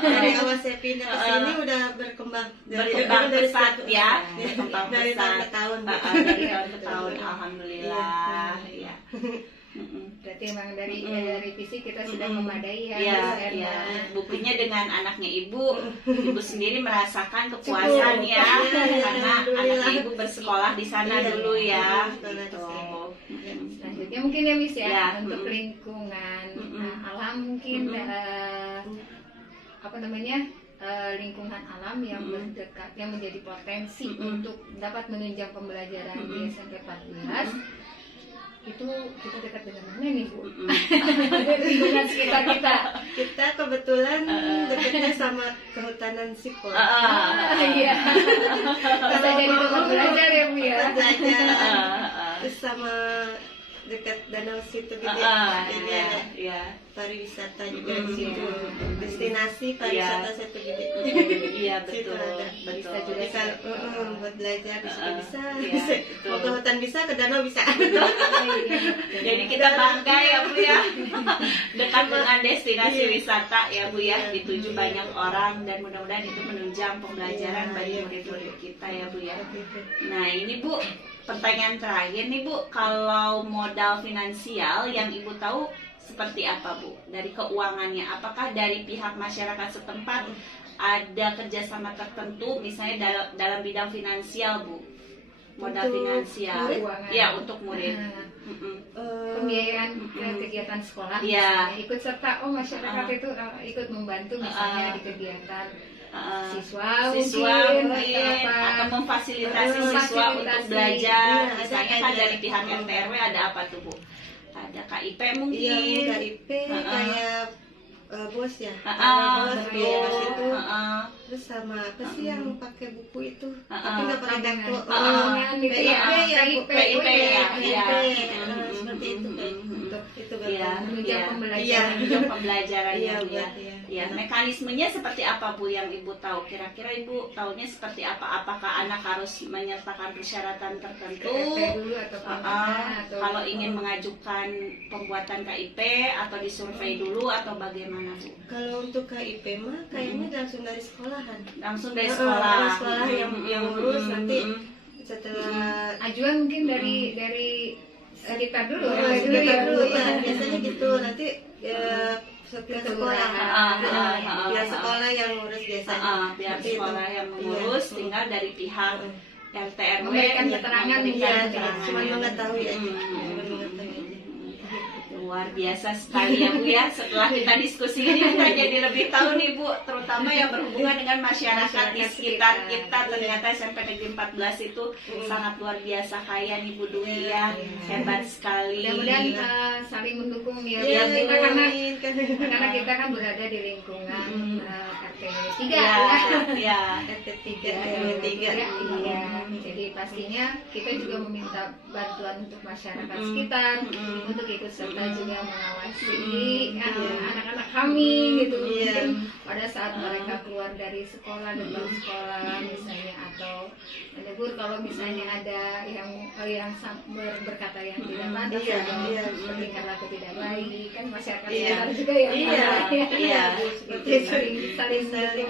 dari awal saya pindah ke sini udah berkembang Berkembang dari pesat ya, dari berkembang dari tahun pesat. ke tahun. Dari tahun ke tahun, alhamdulillah. Ya. berarti emang dari fisik kita sudah memadai ya. Iya, Miss Erna. iya. Buktinya dengan anaknya Ibu sendiri merasakan kepuasan ya, karena anaknya Ibu bersekolah di sana Iya, dulu ya. sekolah di Gitu. sana. Selanjutnya mungkin ya Miss ya, Ya, untuk lingkungan alam mungkin apa namanya lingkungan alam yang berdekat yang menjadi potensi untuk dapat menunjang pembelajaran di SMP 14 itu kita dekat dengan mana nih Bu? Lingkungan sekitar kita. Kita kebetulan dekatnya sama kehutanan sipol. Iya. Bisa jadi tempat belajar ya Bu ya. Belajar. Terus sama dekat danau situ gitu ya. Jadi ada pariwisata juga di situ. Destinasi pariwisata situ gitu. Iya Situ betul, ada. betul. Jadi kalau buat belajar di situ bisa. Iya, Mau ke hutan bisa, ke danau bisa. Jadi kita bangga ya Bu ya, dekat dengan destinasi wisata ya Bu ya, dituju banyak orang dan mudah-mudahan itu menunjang pembelajaran bagi murid-murid kita ya Bu ya. Nah ini Bu, pertanyaan terakhir nih Bu, kalau modal finansial yang Ibu tahu seperti apa Bu? Dari keuangannya, apakah dari pihak masyarakat setempat ada kerjasama tertentu misalnya dalam bidang finansial Bu? Modal Untuk finansial, murid? ya untuk murid. Pembiayaan kegiatan sekolah, Iya. misalnya ikut serta masyarakat itu ikut membantu misalnya di kegiatan siswa mungkin atau memfasilitasi siswa untuk belajar, misalnya kan dari pihak RT RW ada apa tuh Bu? Ada KIP mungkin? Iya, KIP kayak bos ya, Betul. bos itu. Terus sama apa sih yang pakai buku itu? Tapi nggak pakai kartu. gitu ya. PIP ya, seperti itu. Itu menunjang pembelajaran ya Bu ya. Iya. Ya, mekanismenya seperti apa Bu yang Ibu tahu? Kira-kira Ibu tahunya seperti apa? Apakah anak harus menyertakan persyaratan tertentu? dulu atau Kalau ingin mengajukan pembuatan KIP atau disurvei dulu atau bagaimana Bu? Kalau untuk KIP mah kayaknya langsung dari sekolahan. Langsung dari sekolah. Sekolah yang ngurus nanti setelah ajuan mungkin dari sekitar dulu dulu ya biasanya gitu nanti pihak sekolah pihak sekolah yang ngurus biasanya Pihak sekolah yang mengurus, tinggal dari pihak RT RW memberikan keterangan cuma mengetahui aja. Luar biasa sekali ya Bu ya. Setelah kita diskusi ini kita jadi lebih tahu nih Bu, terutama yang berhubungan dengan masyarakat di sekitar kita. Ternyata SMP Negeri 14 itu sangat luar biasa kaya nih Bu Dwi ya. Hebat sekali. Mudah-mudahan saling mendukung ya. Iya, Karena kita kan berada di lingkungan RT 3 ya. RT 3 Iya. Jadi pastinya kita juga meminta bantuan untuk masyarakat sekitar untuk ikut serta juga mengawasi anak-anak kami gitu. Mungkin pada saat mereka keluar dari sekolah depan sekolah misalnya atau menegur kalau misalnya ada yang berkata yang tidak pantas atau bertingkah laku tidak baik, kan masyarakat sekitar juga ya. Saling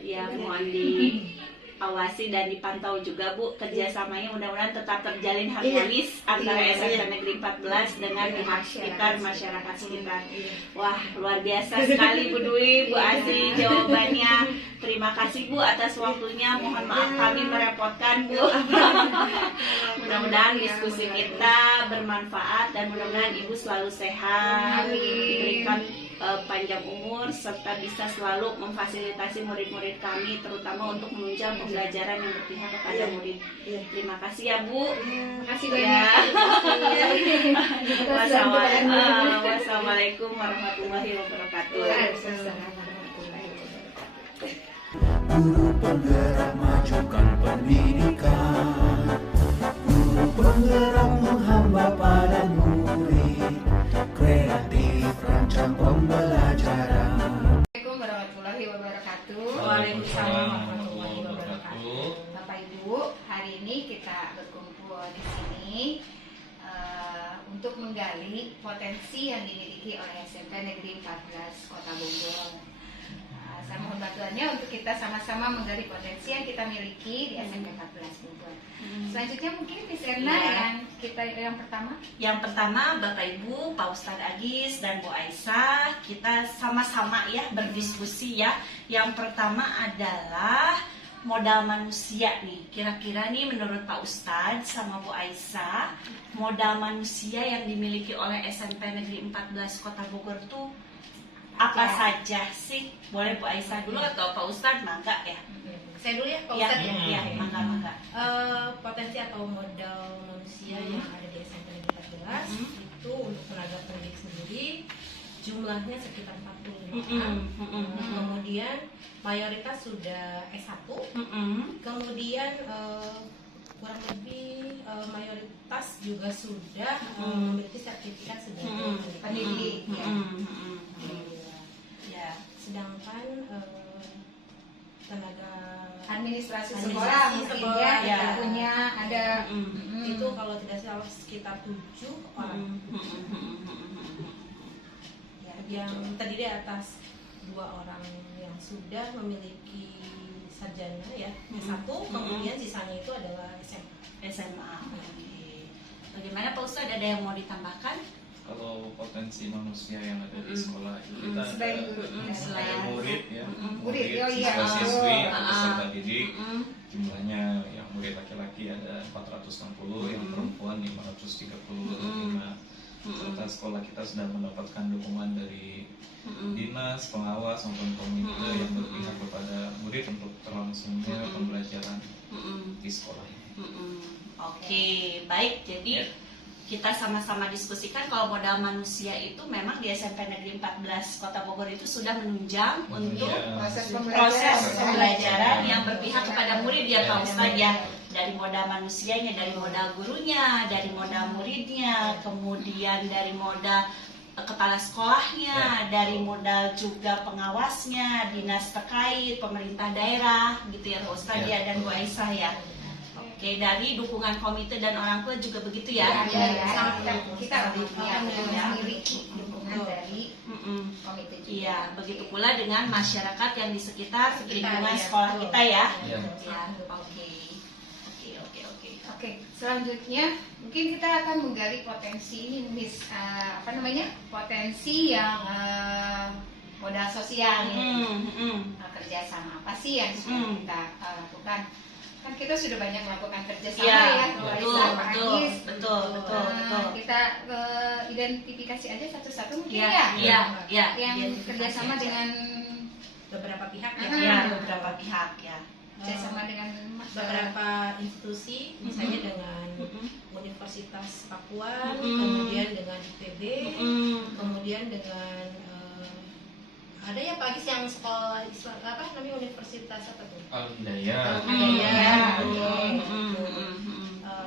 ya mohon diawasi dan dipantau juga Bu, kerjasamanya mudah-mudahan tetap terjalin harmonis antara SMP Negeri 14 dengan pihak sekitar, masyarakat sekitar. Wah luar biasa sekali Bu Dwi, Bu Asih jawabannya. Terima kasih Bu atas waktunya, mohon maaf kami merepotkan Bu. Mudah-mudahan diskusi kita bermanfaat dan mudah-mudahan Ibu selalu sehat, diberikan panjang umur serta bisa selalu memfasilitasi murid-murid kami terutama untuk menunjang pembelajaran yang berpihak kepada murid. Terima kasih ya Bu. Terima kasih banyak. Wassalamualaikum warahmatullahi wabarakatuh. Guru penggerak majukan pendidikan, guru penggerak menghamba pada murid. Ibu, hari ini kita berkumpul di sini untuk menggali potensi yang dimiliki oleh SMP Negeri 14 Kota Bogor. Saya mohon bantuannya untuk kita sama-sama menggali potensi yang kita miliki di SMP 14 Bogor. Selanjutnya mungkin Miss Erna yang pertama. Yang pertama, Bapak Ibu, Pak Ustadz Agis dan Bu Aisyah, kita sama-sama ya berdiskusi ya. Yang pertama adalah modal manusia nih. Kira-kira nih menurut Pak Ustadz sama Bu Aisyah, modal manusia yang dimiliki oleh SMP Negeri 14 Kota Bogor tuh apa saja sih? Boleh Bu Aisyah dulu atau Pak Ustadz? Mangga ya. Saya dulu ya, Pak Ustadz ya. Iya, mangga. Potensi atau modal manusia yang ada di SMP Negeri 14 itu untuk tenaga pendidik sendiri jumlahnya sekitar 45. Kemudian mayoritas sudah S1. Kemudian kurang lebih mayoritas juga sudah memiliki sertifikat sebagai pendidik. Ya. Sedangkan tenaga administrasi sekolah mungkin ya punya ada itu kalau tidak salah sekitar 7 orang ya, yang terdiri atas 2 orang yang sudah memiliki sarjana ya S1, kemudian sisanya itu adalah SMA. Bagaimana Pak Ustadz, ada yang mau ditambahkan? Kalau potensi manusia yang ada di sekolah itu kita ada murid ya, siswa-siswi, peserta didik, jumlahnya yang murid laki-laki ada 460, yang perempuan 535. Serta sekolah kita sudah mendapatkan dukungan dari dinas, pengawas maupun komite yang berpihak kepada murid untuk terlangsungnya pembelajaran di sekolah ini. Oke, baik. Jadi kita sama-sama diskusikan kalau modal manusia itu memang di SMP Negeri 14 Kota Bogor itu sudah menunjang untuk proses pembelajaran yang berpihak kepada murid ya Pak Ustadz ya. Dari modal manusianya, dari modal gurunya, dari modal muridnya, kemudian dari modal kepala sekolahnya, dari modal juga pengawasnya, dinas terkait, pemerintah daerah gitu ya Pak Ustadz ya dan Bu Aisyah ya. Oke, dari dukungan komite dan orang tua juga begitu ya? Kita memiliki dukungan dari komite juga. Iya, begitu pula dengan masyarakat yang di sekitar lingkungan sekolah kita ya? Oke, selanjutnya mungkin kita akan menggali potensi ini, Miss, potensi yang modal sosial kerjasama apa sih yang sudah kita lakukan? Kan kita sudah banyak melakukan kerjasama betul. Kita identifikasi aja satu-satu mungkin yang kerjasama dengan beberapa pihak beberapa pihak ya. Kerjasama dengan beberapa institusi, misalnya dengan Universitas Pakuan, kemudian dengan IPB, kemudian dengan ada ya Pak Agis yang sekolah universitas apa tuh? Al-Hidayah.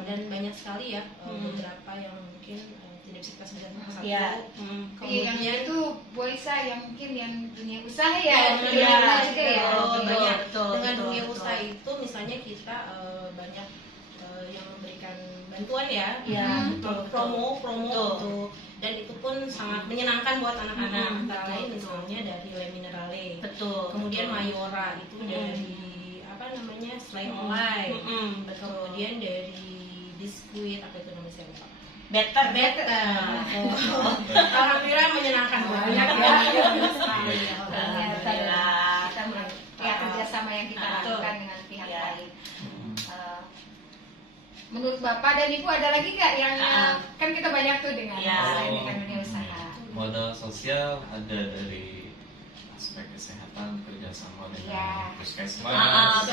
Dan banyak sekali ya beberapa yang mungkin tidak bisa kita sebutkan satu. Kemudian yang itu Boisa yang mungkin yang dunia usaha dengan dunia usaha itu misalnya kita banyak yang memberikan bantuan promo untuk, dan itu pun sangat menyenangkan buat anak-anak. Antara lain misalnya dari Le Minerale, kemudian Mayora itu dari Slide Online, kemudian dari biskuit apa itu namanya saya lupa. Better. Alhamdulillah menyenangkan banyak kita kerjasama yang kita lakukan dengan pihak lain. Menurut Bapak dan Ibu ada lagi nggak yang kan kita banyak tuh dengan selain dengan dunia usaha. Modal sosial ada dari aspek kesehatan, kerjasama dengan puskesmas,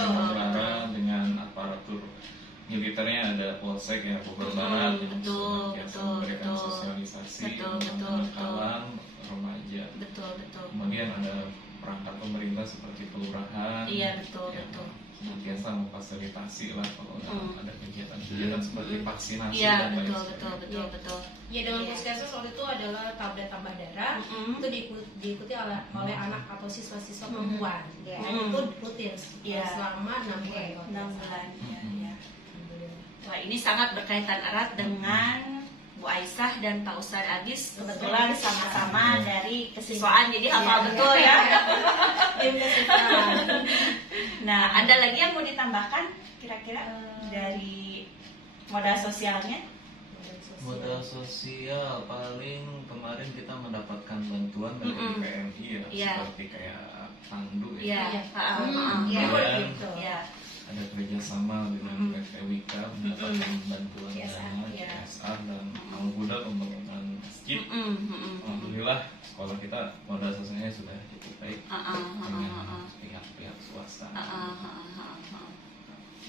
dengan aparatur militernya, ada polsek ya Bogor Barat yang biasa memberikan sosialisasi kawan remaja. Kemudian ada perangkat pemerintah seperti kelurahan. Betul. Biasa memfasilitasi lah kalau ada kegiatan. kegiatan seperti vaksinasi Iya, dan lain betul. Ya, dengan puskesmas waktu itu adalah tablet tambah darah, itu diikuti oleh anak atau siswa-siswa perempuan. Dan itu rutin selama 6 bulan. 6 bulan. Ya. Wah, ini sangat berkaitan erat dengan Bu Aisyah dan Pak Ustadz Agis, kebetulan sama-sama dari kesiswaan, jadi hafal betul ya. Nah, ada lagi yang mau ditambahkan kira-kira dari modal sosialnya? Modal sosial paling kemarin kita mendapatkan bantuan dari PMI ya, seperti kayak tandu ada kerjasama dengan PPWK mendapatkan bantuan dana CSR dan Al-Huda pembangunan masjid. Alhamdulillah sekolah kita modal sosialnya sudah cukup baik dengan pihak-pihak swasta.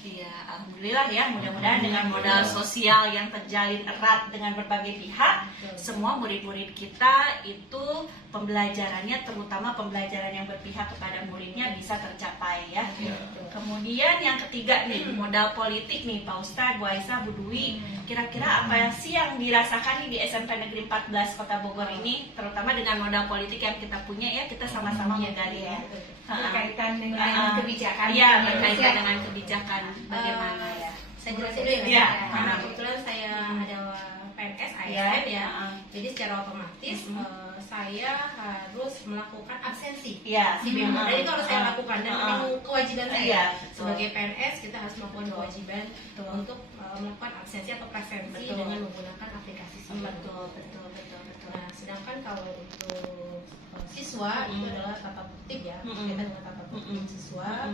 Iya, alhamdulillah ya. Mudah-mudahan dengan modal sosial yang terjalin erat dengan berbagai pihak, semua murid-murid kita itu pembelajarannya, terutama pembelajaran yang berpihak kepada muridnya, bisa tercapai ya. Kemudian yang ketiga nih, modal politik nih, Pak Ustadz, Bu Aisyah, Bu Dwi. Kira-kira apa sih yang dirasakan nih di SMP Negeri 14 Kota Bogor ini, terutama dengan modal politik yang kita punya ya, kita sama-sama menggali ya. Berkaitan dengan kebijakan. Iya, berkaitan dengan kebijakan. Bagaimana ya? Saya jelasin dulu ya, karena kebetulan saya adalah PNS ASN ya, jadi secara otomatis saya harus melakukan absensi. Jadi itu harus saya lakukan dan memang kewajiban saya sebagai PNS, kita harus melakukan kewajiban untuk melakukan absensi atau presensi dengan menggunakan aplikasi Simbang. Betul. Nah, sedangkan kalau untuk siswa itu adalah tata tertib ya, berkaitan dengan tata tertib siswa.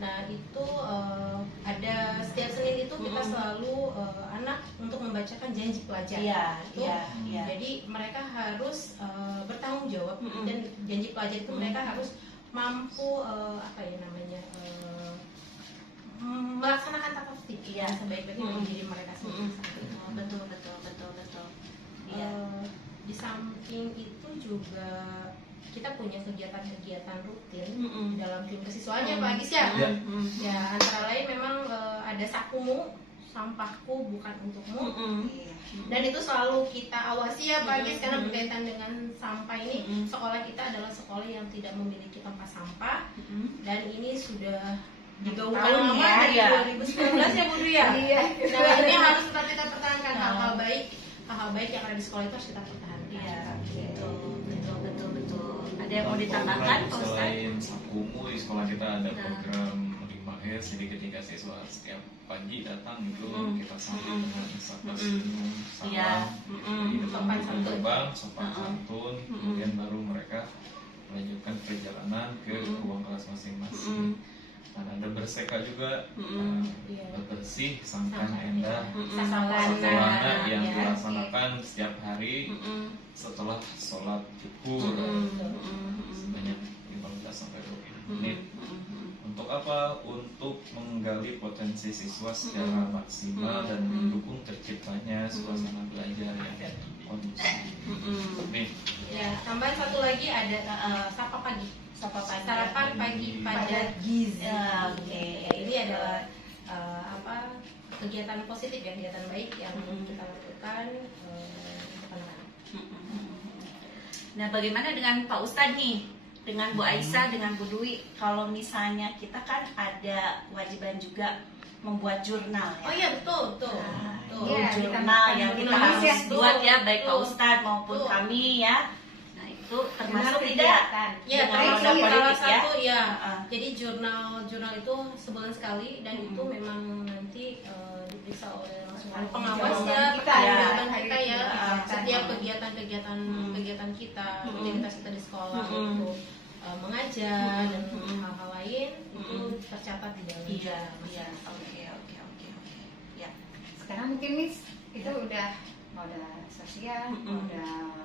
Nah itu ada setiap Senin itu kita selalu anak untuk membacakan janji pelajar. Jadi mereka harus bertanggung jawab dan janji pelajar itu mereka harus mampu melaksanakan tata tertib sebaik-baiknya bagi diri mereka sendiri. Betul. Di samping itu juga kita punya kegiatan-kegiatan rutin dalam tim kesiswaannya Pak Agis ya. Ya, antara lain memang ada sakumu, sampahku bukan untukmu. Dan itu selalu kita awasi ya Pak Agis, karena berkaitan dengan sampah ini. Sekolah kita adalah sekolah yang tidak memiliki tempat sampah, dan ini sudah digaungkan lama dari 2019 ya Bu Dwi ya. Nah, ini harus tetap kita pertahankan, hal-hal baik yang ada di sekolah itu harus kita pertahankan. Betul. Ada yang mau ditambahkan, Pak Ustadz? Selain Sakumu, di sekolah kita ada program 5S, jadi ketika siswa setiap pagi datang itu kita sambut dengan sapa senyum, salam, terbang, sopan santun, kemudian baru mereka melanjutkan perjalanan ke ruang kelas masing-masing. Dan ada berseka juga, bersih, sangkan endah, sasawana yang dilaksanakan setiap hari setelah sholat zuhur sebanyak 15-20 menit. Untuk apa? Untuk menggali potensi siswa secara maksimal dan mendukung terciptanya suasana belajar yang kondusif. Ya, tambahan satu lagi ada sapa pagi. Sarapan pagi pada gizi. Ini adalah kegiatan positif ya, kegiatan baik yang kita lakukan untuk anak-anak. Nah, bagaimana dengan Pak Ustadz nih, dengan Bu Aisyah, dengan Bu Dwi? Kalau misalnya kita kan ada kewajiban juga membuat jurnal ya. Oh iya, betul. Jurnal yang kita harus buat ya, baik Pak Ustadz maupun kami ya. Termasuk tidak salah satu ya. Jadi jurnal itu sebulan sekali, dan itu memang nanti diperiksa oleh langsung pengawas ya, kegiatan kita ya, setiap kegiatan kita, aktivitas kita di sekolah untuk mengajar dan hal-hal lain itu tercatat di dalam. Oke. Ya. Sekarang mungkin Miss itu udah modal sosial, modal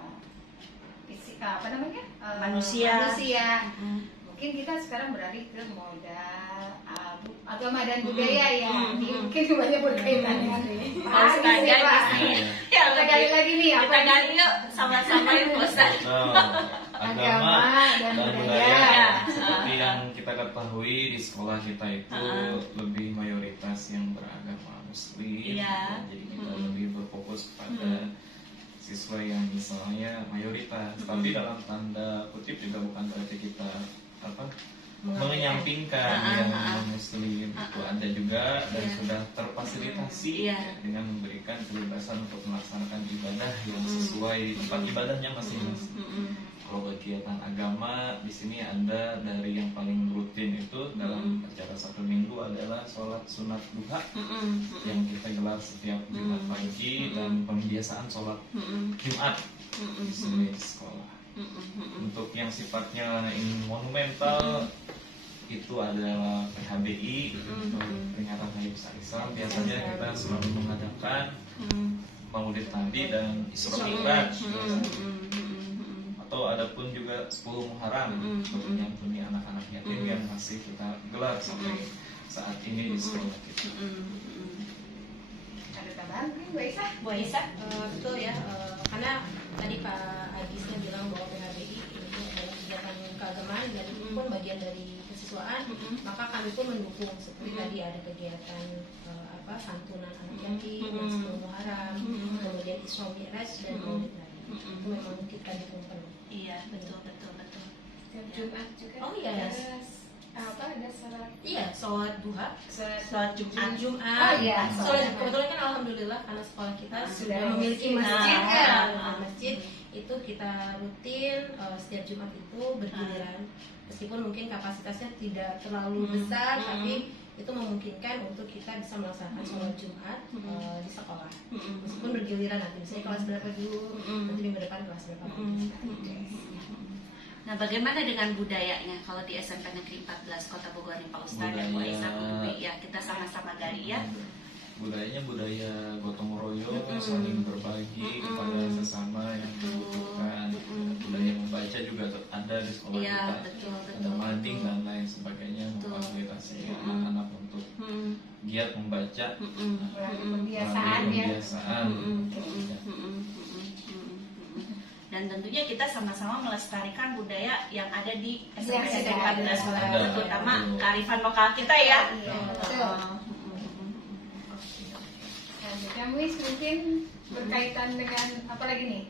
manusia. Mungkin kita sekarang beralih ke modal agama dan budaya ya, mungkin banyak berkaitannya. Pak Ustadz ya, kita gali lagi nih, kita gali yuk sama-sama ya Pak Ustadz. Agama dan budaya. Seperti yang kita ketahui di sekolah kita itu lebih mayoritas yang beragama Muslim. Jadi kita lebih berfokus pada siswa yang misalnya mayoritas, tapi dalam tanda kutip juga bukan berarti kita menyampingkan yang non-muslim. Itu ada juga dan sudah terfasilitasi dengan memberikan kebebasan untuk melaksanakan ibadah yang sesuai tempat ibadahnya masing-masing. Kalau kegiatan agama di sini ada dari yang paling rutin itu dalam acara 1 minggu adalah sholat sunat duha yang kita gelar setiap Jumat pagi dan pembiasaan sholat Jumat di sini di sekolah. Untuk yang sifatnya monumental itu adalah PHBI untuk peringatan Hari Besar Islam. Biasanya kita selalu mengadakan Maulid Nabi dan Isra Mi'raj. Atau adapun juga 10 Muharram untuk menyantuni anak-anak yatim yang masih kita gelar sampai saat ini di sekolah kita. Ada tambahan mungkin Bu Aisyah? Betul ya, karena tadi Pak Agisnya bilang bahwa PHBI itu adalah kegiatan keagamaan dan itu pun bagian dari kesiswaan, maka kami pun mendukung seperti tadi ada kegiatan santunan anak yatim, 10 Muharram, kemudian Isra Mi'raj dan Maulid Nabi. Itu memang kita dukung penuh. Iya, betul. Jumat juga. Oh iya. Ada sholat? Iya, sholat duha, sholat Jumat. Oh iya. Kebetulan kan alhamdulillah karena sekolah kita sudah memiliki masjid. Masjid itu kita rutin setiap Jumat itu bergiliran. Meskipun mungkin kapasitasnya tidak terlalu besar, tapi itu memungkinkan untuk kita bisa melaksanakan sholat Jumat di sekolah. Meskipun bergiliran nanti, misalnya kelas berapa dulu, nanti minggu depan kelas berapa lagi. Nah, bagaimana dengan budayanya kalau di SMP Negeri 14 Kota Bogor nih Pak Ustadz dan Bu Aisyah Bu Dwi? Ya, kita sama-sama gali ya. Budayanya budaya gotong royong, saling berbagi kepada sesama yang membutuhkan. Budaya membaca juga ada di sekolah kita. Ada mading dan lain sebagainya, memfasilitasi anak-anak untuk giat membaca, kebiasaan. Dan tentunya kita sama-sama melestarikan budaya yang ada di SMP Negeri 14 terutama kearifan lokal kita ya. Kamu mungkin berkaitan dengan apa lagi nih?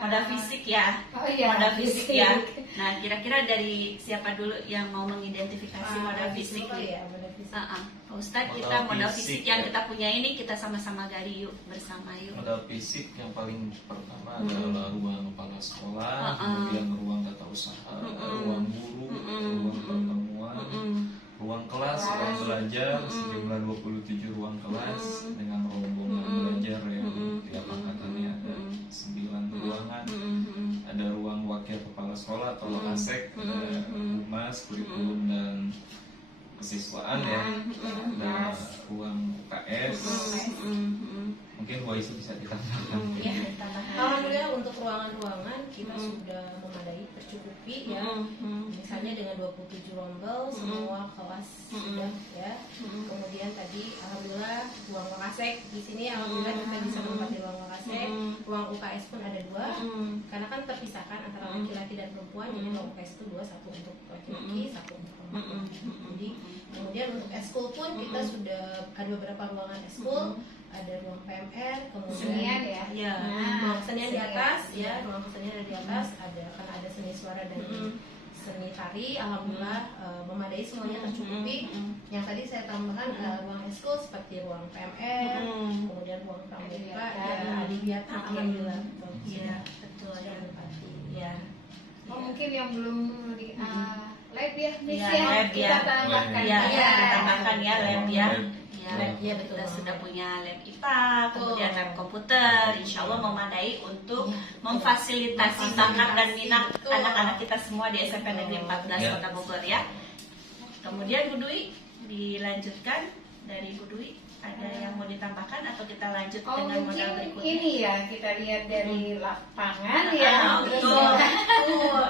Modal fisik ya. Oh iya. Modal fisik ya. Nah, kira-kira dari siapa dulu yang mau mengidentifikasi modal fisik? Pak Ustadz, kita modal fisik yang kita punya ini kita sama-sama gali yuk, bersama yuk. Modal fisik yang paling pertama adalah ruang kepala sekolah, kemudian ruang tata usaha, ruang guru, ruang pertemuan, ruang kelas, ruang belajar, sejumlah 27 ruang kelas dengan rombongan belajar yang tiap angkatannya ada 9 ruangan. Ada ruang wakil kepala sekolah atau lokasek, ada humas, kurikulum dan kesiswaan ya, ada ruang UKS. Mungkin Bu Aisyah bisa ditambahkan. Alhamdulillah untuk ruangan-ruangan kita sudah memadai, tercukupi ya. Misalnya dengan 27 rombel semua kelas sudah ya. Kemudian tadi alhamdulillah ruang wakasek di sini alhamdulillah kita bisa menempati ruang wakasek. Ruang UKS pun ada 2. Karena kan terpisahkan antara laki-laki dan perempuan. Jadi ruang UKS itu 2, satu untuk laki-laki, satu untuk perempuan. Jadi kemudian untuk eskul pun kita sudah ada beberapa ruangan eskul. Ada ruang PMR, kemudian ruang kesenian di atas, ruang kesenian di atas ada karena ada seni suara dan seni tari, alhamdulillah memadai semuanya tercukupi. Yang tadi saya tambahkan ruang eskul seperti ruang PMR, kemudian ruang pramuka, adiwiyata, alhamdulillah. Iya, betul ya. Mungkin yang belum di lab ya, lab kita tambahkan tambahkan ya lab ya. Ya, betul. Kita sudah punya lab IPA, kemudian lab komputer, insya Allah memadai untuk memfasilitasi bakat dan minat anak-anak kita semua di SMP Negeri 14 Kota Bogor ya. Kemudian Bu Dwi, dilanjutkan dari Bu Dwi, ada yang mau ditambahkan atau kita kita lanjut Oh, dengan modal mungkin berikutnya. ini ya kita lihat dari lapangan ya. Betul.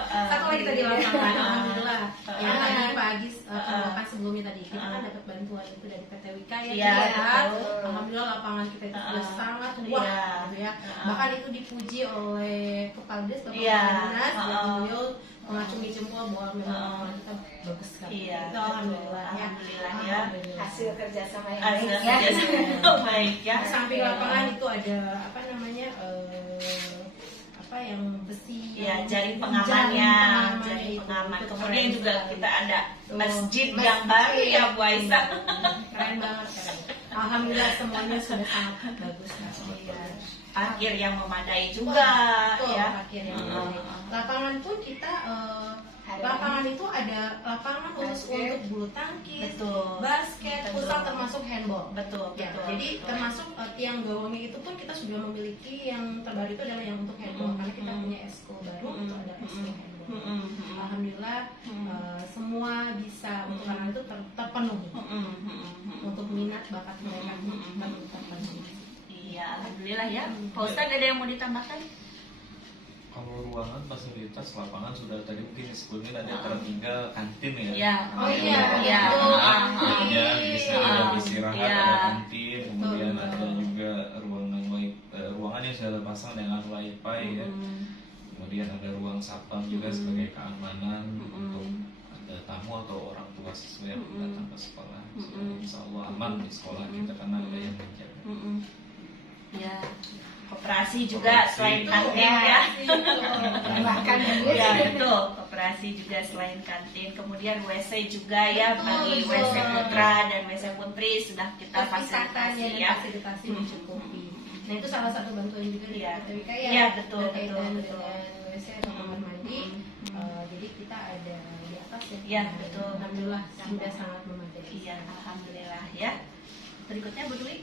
Satu lagi tadi lapangan, alhamdulillah. Yang Ah. tadi Pak Agis kemukakan sebelumnya tadi kita kan dapat bantuan itu dari PT Wika ya. Iya, Jadi, betul. alhamdulillah lapangan kita itu sudah sangat Iya. wah, gitu ya. Bahkan itu dipuji oleh Kepala Des Bapak Iya. Dinas, dan beliau mengacungi jempol bahwa memang lapangan kita bagus sekali. Iya, Itu alhamdulillah ya. Alhamdulillah ya. Hasil kerjasama yang Hasil baik ya. kerjasama baik ya. Di samping lapangan itu ada apa namanya apa yang besi, Ya, yang jaring pengamannya, jaring itu. pengaman. Itu Kemudian keren juga sekali. kita ada Tuh, masjid masjid. yang baru ya Bu Aisyah. Keren banget, keren. Alhamdulillah semuanya sudah sangat bagus. Iya. Parkir yang memadai juga Betul, ya. parkir yang memadai. Lapangan pun kita lapangan itu ada lapangan khusus Basket. untuk bulu tangkis, Betul. basket, Betul. futsal termasuk handball. Betul, Ya, betul. jadi betul. termasuk tiang gawangnya itu pun kita sudah memiliki yang terbaru itu adalah yang untuk handball karena kita punya esko baru itu ada esko handball. Alhamdulillah semua bisa untuk anak itu terpenuhi untuk minat bakat mereka terpenuhi. Iya, alhamdulillah ya. Pak Ustadz ada yang mau ditambahkan? Kalau ruangan, fasilitas, lapangan sudah tadi mungkin sebelumnya ada tertinggal kantin ya. Iya. Oh iya, iya. Ya, bisa ada istirahat, Iya. ada kantin, kemudian ada juga ruangan yang sudah terpasang dengan wifi ya. Kemudian ada ruang satpam juga sebagai keamanan untuk ada tamu atau orang tua siswa yang datang ke sekolah. Insya Allah aman di sekolah kita karena ada yang menjaga. Ya. Koperasi juga selain kantin ya. Bahkan Ya betul, koperasi juga selain kantin. Kemudian WC juga ya bagi Betul. WC putra dan WC putri sudah kita Fasilitasi fasilitasi ya. fasilitasi mencukupi. Nah itu salah satu bantuan juga dari Iya. PT Wika ya. Iya, betul, berkaitan betul. dengan WC atau kamar mandi. Jadi kita ada di atas ya. Iya, betul. Alhamdulillah sudah sangat memadai. Iya, alhamdulillah ya. Berikutnya Bu Dwi,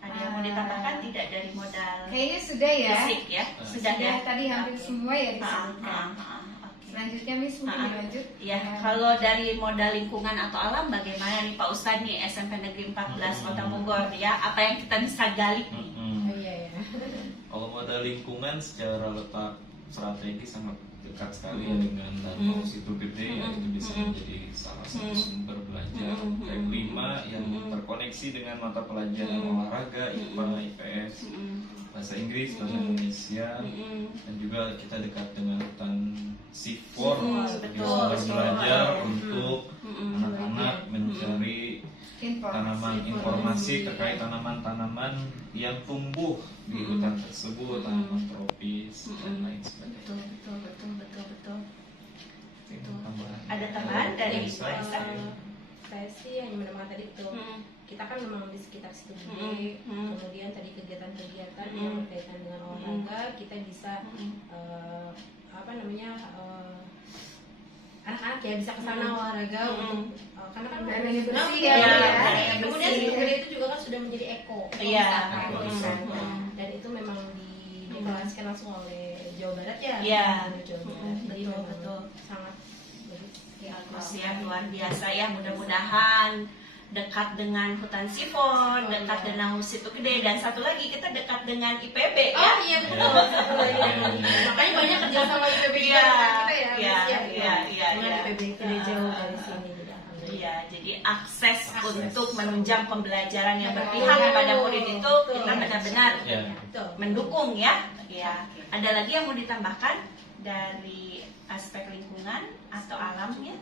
ada yang mau ditambahkan tidak dari modal Kayaknya sudah ya. fisik ya? Sudah ya. Tadi hampir Oke. semua ya disebutkan. Oke. Selanjutnya Miss mungkin dilanjut. Ya, kalau dari modal lingkungan atau alam bagaimana nih Pak Ustadz nih SMP Negeri 14 Kota Bogor ya? Apa yang kita bisa gali nih? Oh iya ya. Kalau modal lingkungan secara letak strategi sangat dekat sekali ya dengan Danau Situ Gede ya, itu bisa menjadi salah satu sumber belajar prima yang terkoneksi dengan mata pelajaran olahraga, IPA, IPS, bahasa Inggris, bahasa Indonesia, dan juga kita dekat dengan hutan Sifor sebagai sumber belajar untuk anak-anak mencari tanaman informasi terkait tanaman-tanaman yang tumbuh di hutan tersebut, tanaman tropis dan lain sebagainya. Betul. Itu tambahan. Ada tambahan dari Bu Aisyah? Aisyah? Saya sih hanya menambahkan tadi itu. Kita kan memang di sekitar situ gede. Kemudian tadi kegiatan-kegiatan yang berkaitan dengan olahraga kita bisa apa namanya anak-anak ya bisa kesana olahraga untuk karena kan Udaranya bersih ya, ya, ya. bersih. Kemudian sebenarnya itu juga kan sudah menjadi Iya. ekowisata dan itu memang dideklarasikan langsung oleh Jawa Barat ya. Iya. Jawa Barat. Jadi Betul, memang betul. sangat bagus. Bagus ya, luar biasa ya. Mudah-mudahan dekat dengan hutan Sifon, dekat dengan Situ Gede, dan satu lagi kita dekat dengan IPB ya. Oh iya betul. Satu lagi. Makanya banyak kerja sama IPB juga Iya, dengan kita ya. iya, iya. Dengan IPB tidak jauh dari sini. Iya, jadi akses untuk menunjang pembelajaran yang berpihak kepada murid itu kita benar-benar mendukung ya. Ya. Ada lagi yang mau ditambahkan dari aspek lingkungan atau alamnya?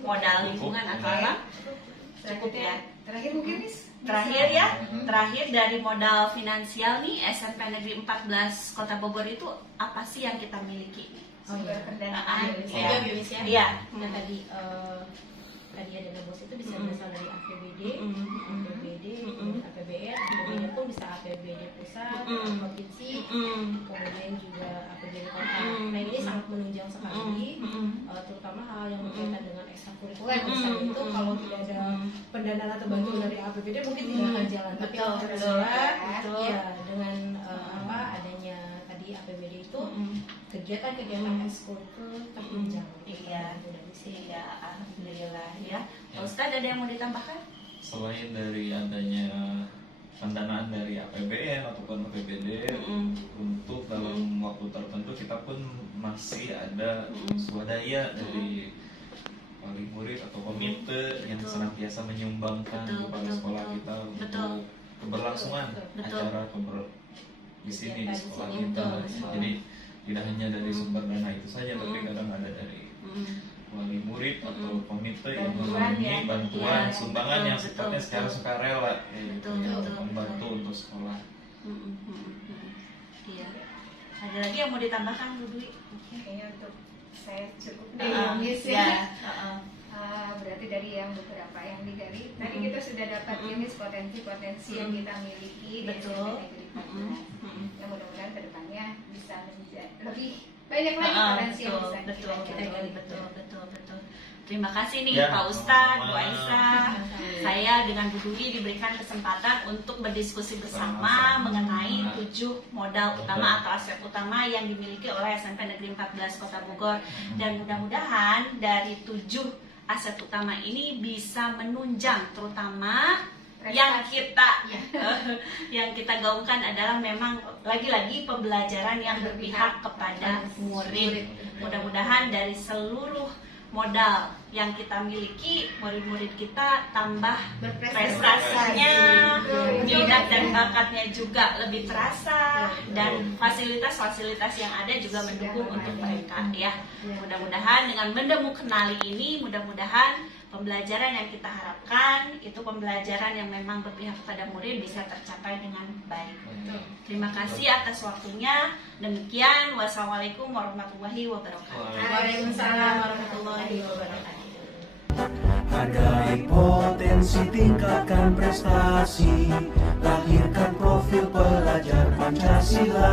Modal lingkungan atau alam? Cukup ya. Terakhir mungkin Miss. Terakhir ya, terakhir dari modal finansial nih SMP Negeri 14 Kota Bogor itu apa sih yang kita miliki? Oh iya, pendanaan. Saya jawab ya. Iya. Nah tadi ada dana bos itu bisa berasal dari APBD, APBN, APBN pun bisa APBD pusat, provinsi, kemudian juga APBD kota. Nah ini sangat menunjang sekali, terutama hal yang berkaitan dengan ekstrakurikuler. Misalnya itu kalau tidak ada pendanaan atau bantuan dari APBD mungkin tidak akan jalan. Tapi alhamdulillah, ya dengan adanya tadi APBD itu kegiatan-kegiatan ekskul itu tertunjang. Iya, alhamdulillah ya. Pak Ustadz ada yang mau ditambahkan? Selain dari adanya pendanaan dari APBD APBD untuk dalam waktu tertentu kita pun masih ada swadaya dari wali murid atau komite yang senantiasa menyumbangkan kepada sekolah kita untuk keberlangsungan acara di sini di sekolah kita. Jadi tidak hanya dari sumber dana itu saja, tapi kadang ada dari wali murid atau komite yang menghubungi bantuan sumbangan yang sifatnya secara sukarela untuk membantu untuk sekolah. Iya. Ada lagi yang mau ditambahkan Bu Dwi? Kayaknya untuk saya cukup deh Miss ya. Berarti dari yang beberapa yang digali tadi kita sudah dapat ini potensi-potensi yang kita miliki di SMP Negeri 14. Yang mudah-mudahan kedepannya bisa menjadi lebih banyak lagi potensi yang bisa kita gali. Betul. Terima kasih nih Pak Ustadz, Bu Aisyah. Saya dengan Bu Dwi diberikan kesempatan untuk berdiskusi bersama mengenai 7 modal utama atau aset utama yang dimiliki oleh SMP Negeri 14 Kota Bogor. Dan mudah-mudahan dari 7 aset utama ini bisa menunjang, terutama yang kita gaungkan adalah memang lagi-lagi pembelajaran yang berpihak kepada murid. Mudah-mudahan dari seluruh modal yang kita miliki, murid-murid kita tambah prestasinya, minat dan bakatnya juga lebih terasa, dan fasilitas-fasilitas yang ada juga mendukung untuk mereka ya. Mudah-mudahan dengan Mendemu Kenali ini, mudah-mudahan pembelajaran yang kita harapkan itu pembelajaran yang memang berpihak kepada murid bisa tercapai dengan baik. Terima kasih atas waktunya. Demikian, wassalamualaikum warahmatullahi wabarakatuh. Waalaikumsalam warahmatullahi wabarakatuh. Hargai potensi, tingkatkan prestasi, lahirkan profil pelajar Pancasila.